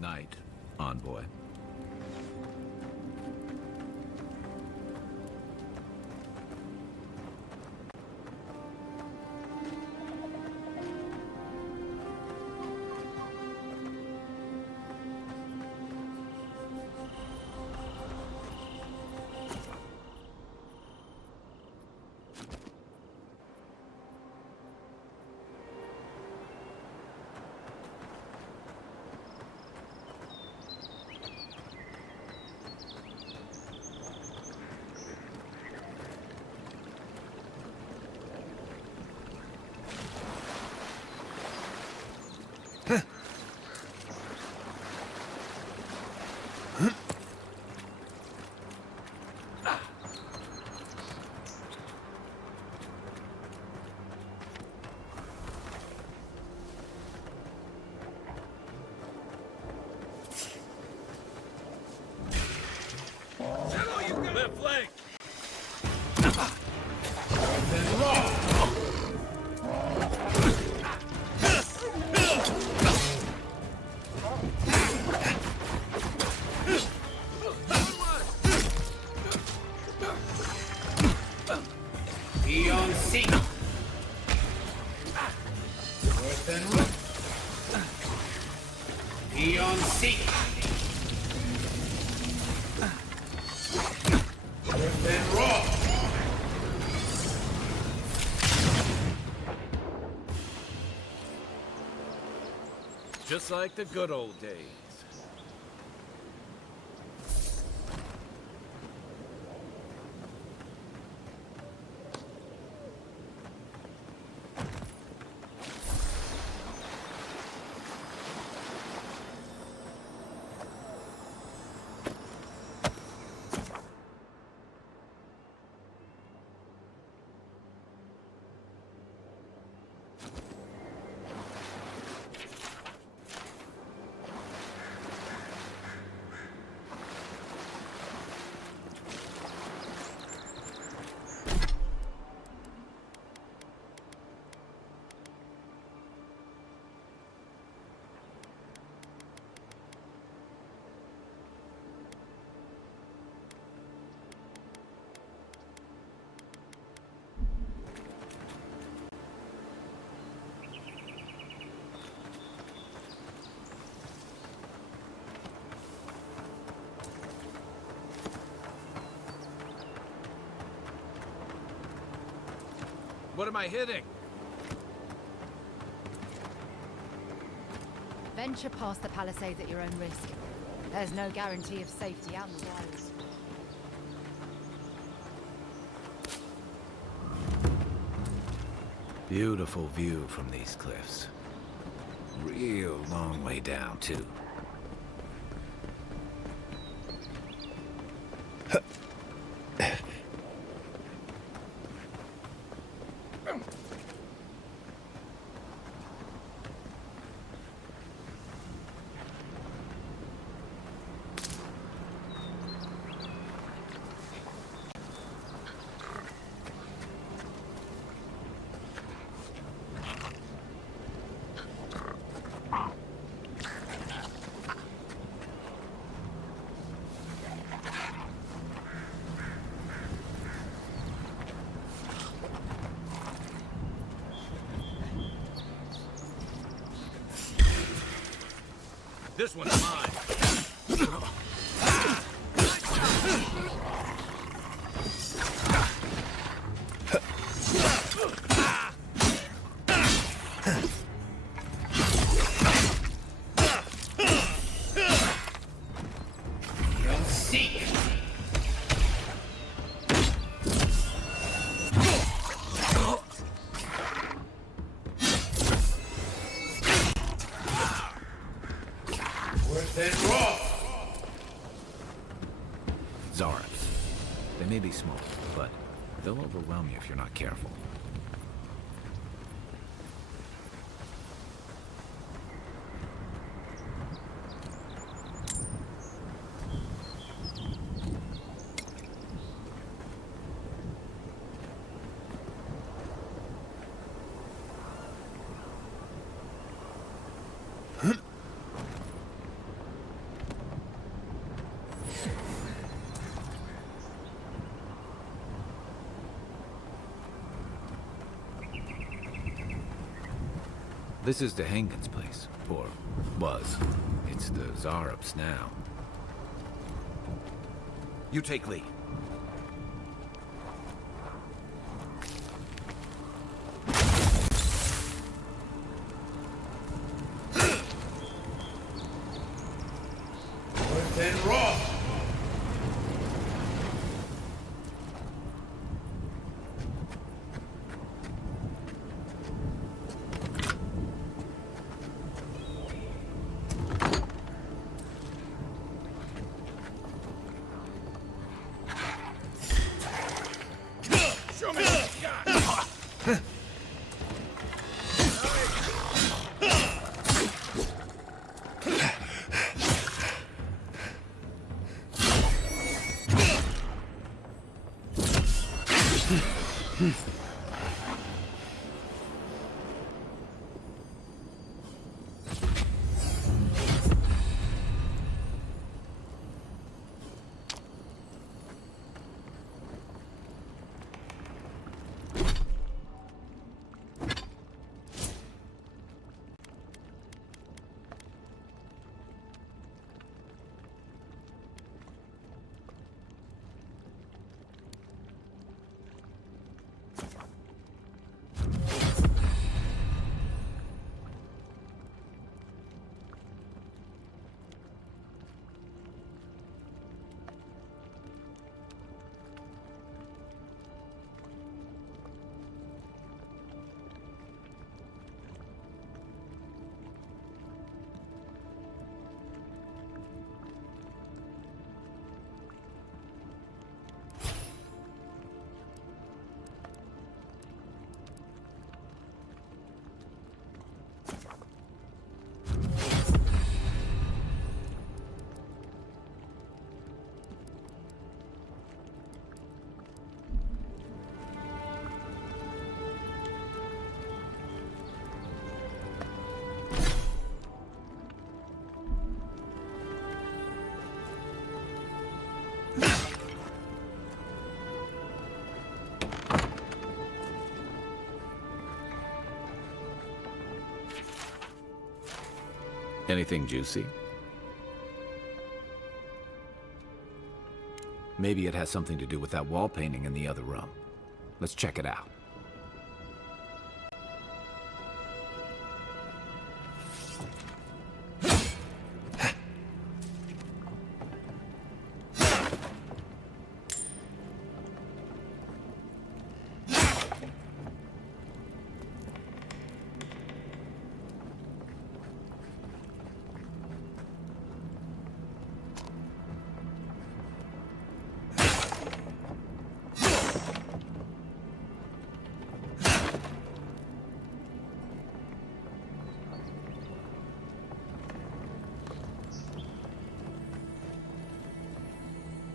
Night, envoy. Left leg! Be on seat. North and right. Be on seat. North and raw. Just like the good old days. What am I hitting? Venture past the palisades at your own risk. There's no guarantee of safety out in the wilds. Beautiful view from these cliffs. Real long way down, too. This one's mine. Zaraps. They may be small, but they'll overwhelm you if you're not careful. This is Dehangan's place, or was. It's the Zaraps now. You take lead. Anything juicy? Maybe it has something to do with that wall painting in the other room. Let's check it out.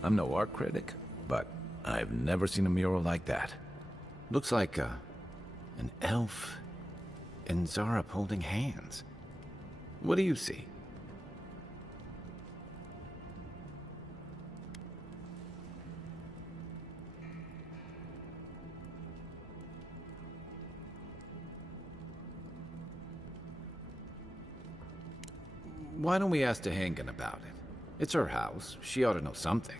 I'm no art critic, but I've never seen a mural like that. Looks like an elf and Zarap holding hands. What do you see? Why don't we ask Tehangan about it? It's her house. She ought to know something.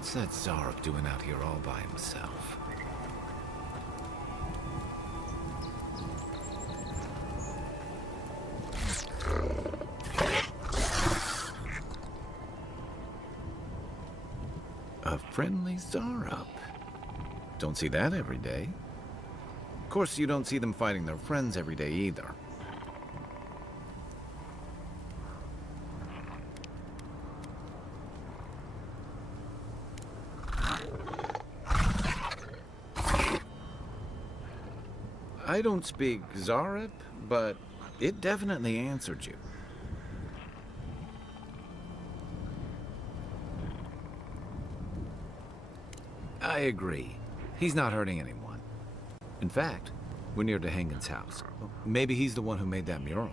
What's that Zarok doing out here all by himself? A friendly Zarok. Don't see that every day. Of course, you don't see them fighting their friends every day either. I don't speak Zarep, but it definitely answered you. I agree. He's not hurting anyone. In fact, we're near Tehangan's house. Maybe he's the one who made that mural.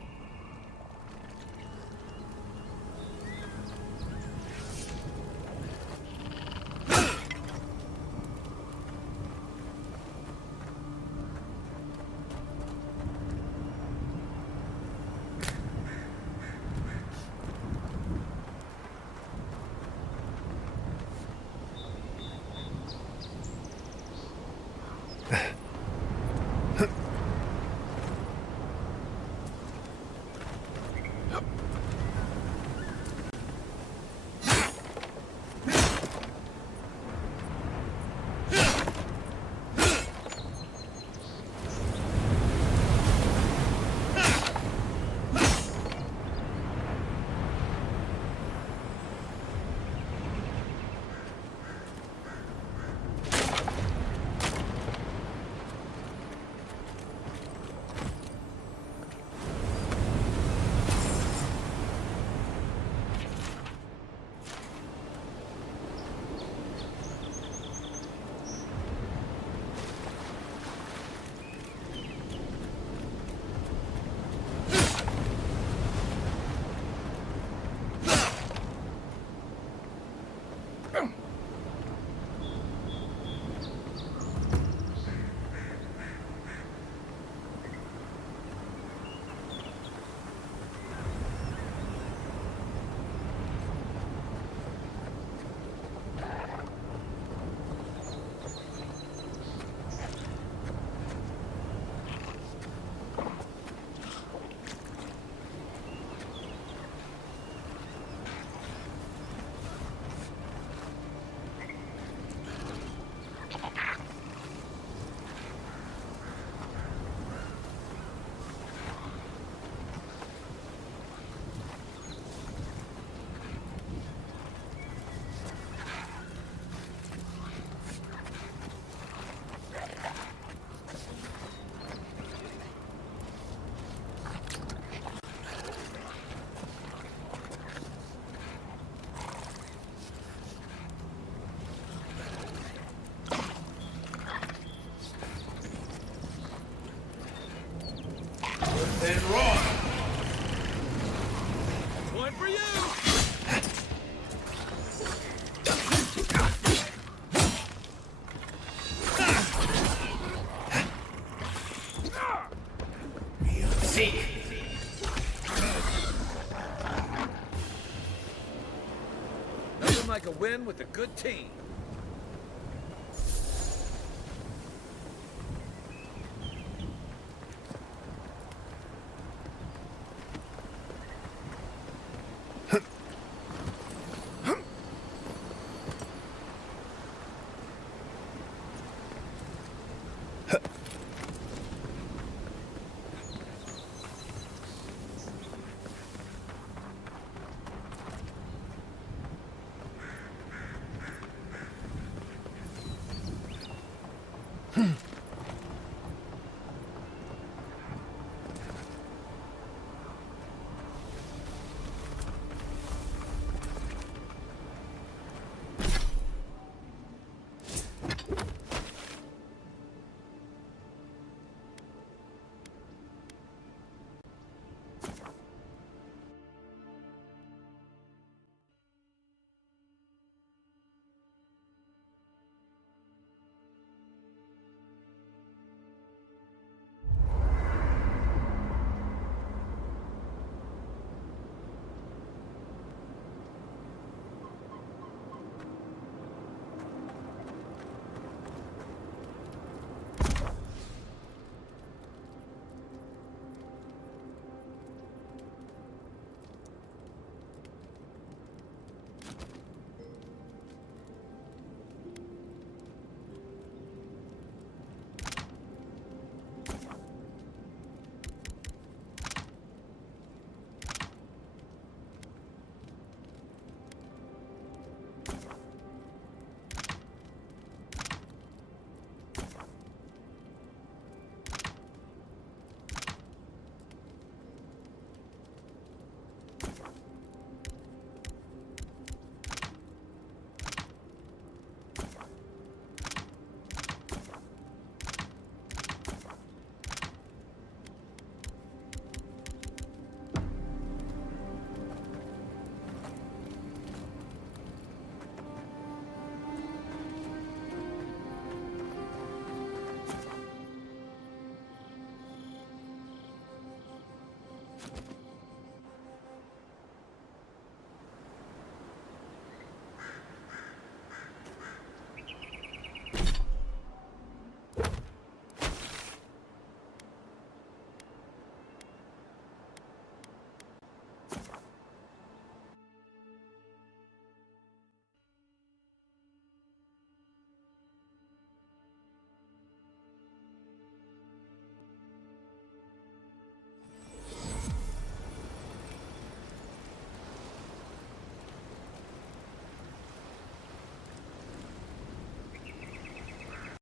Nothing like a win with a good team.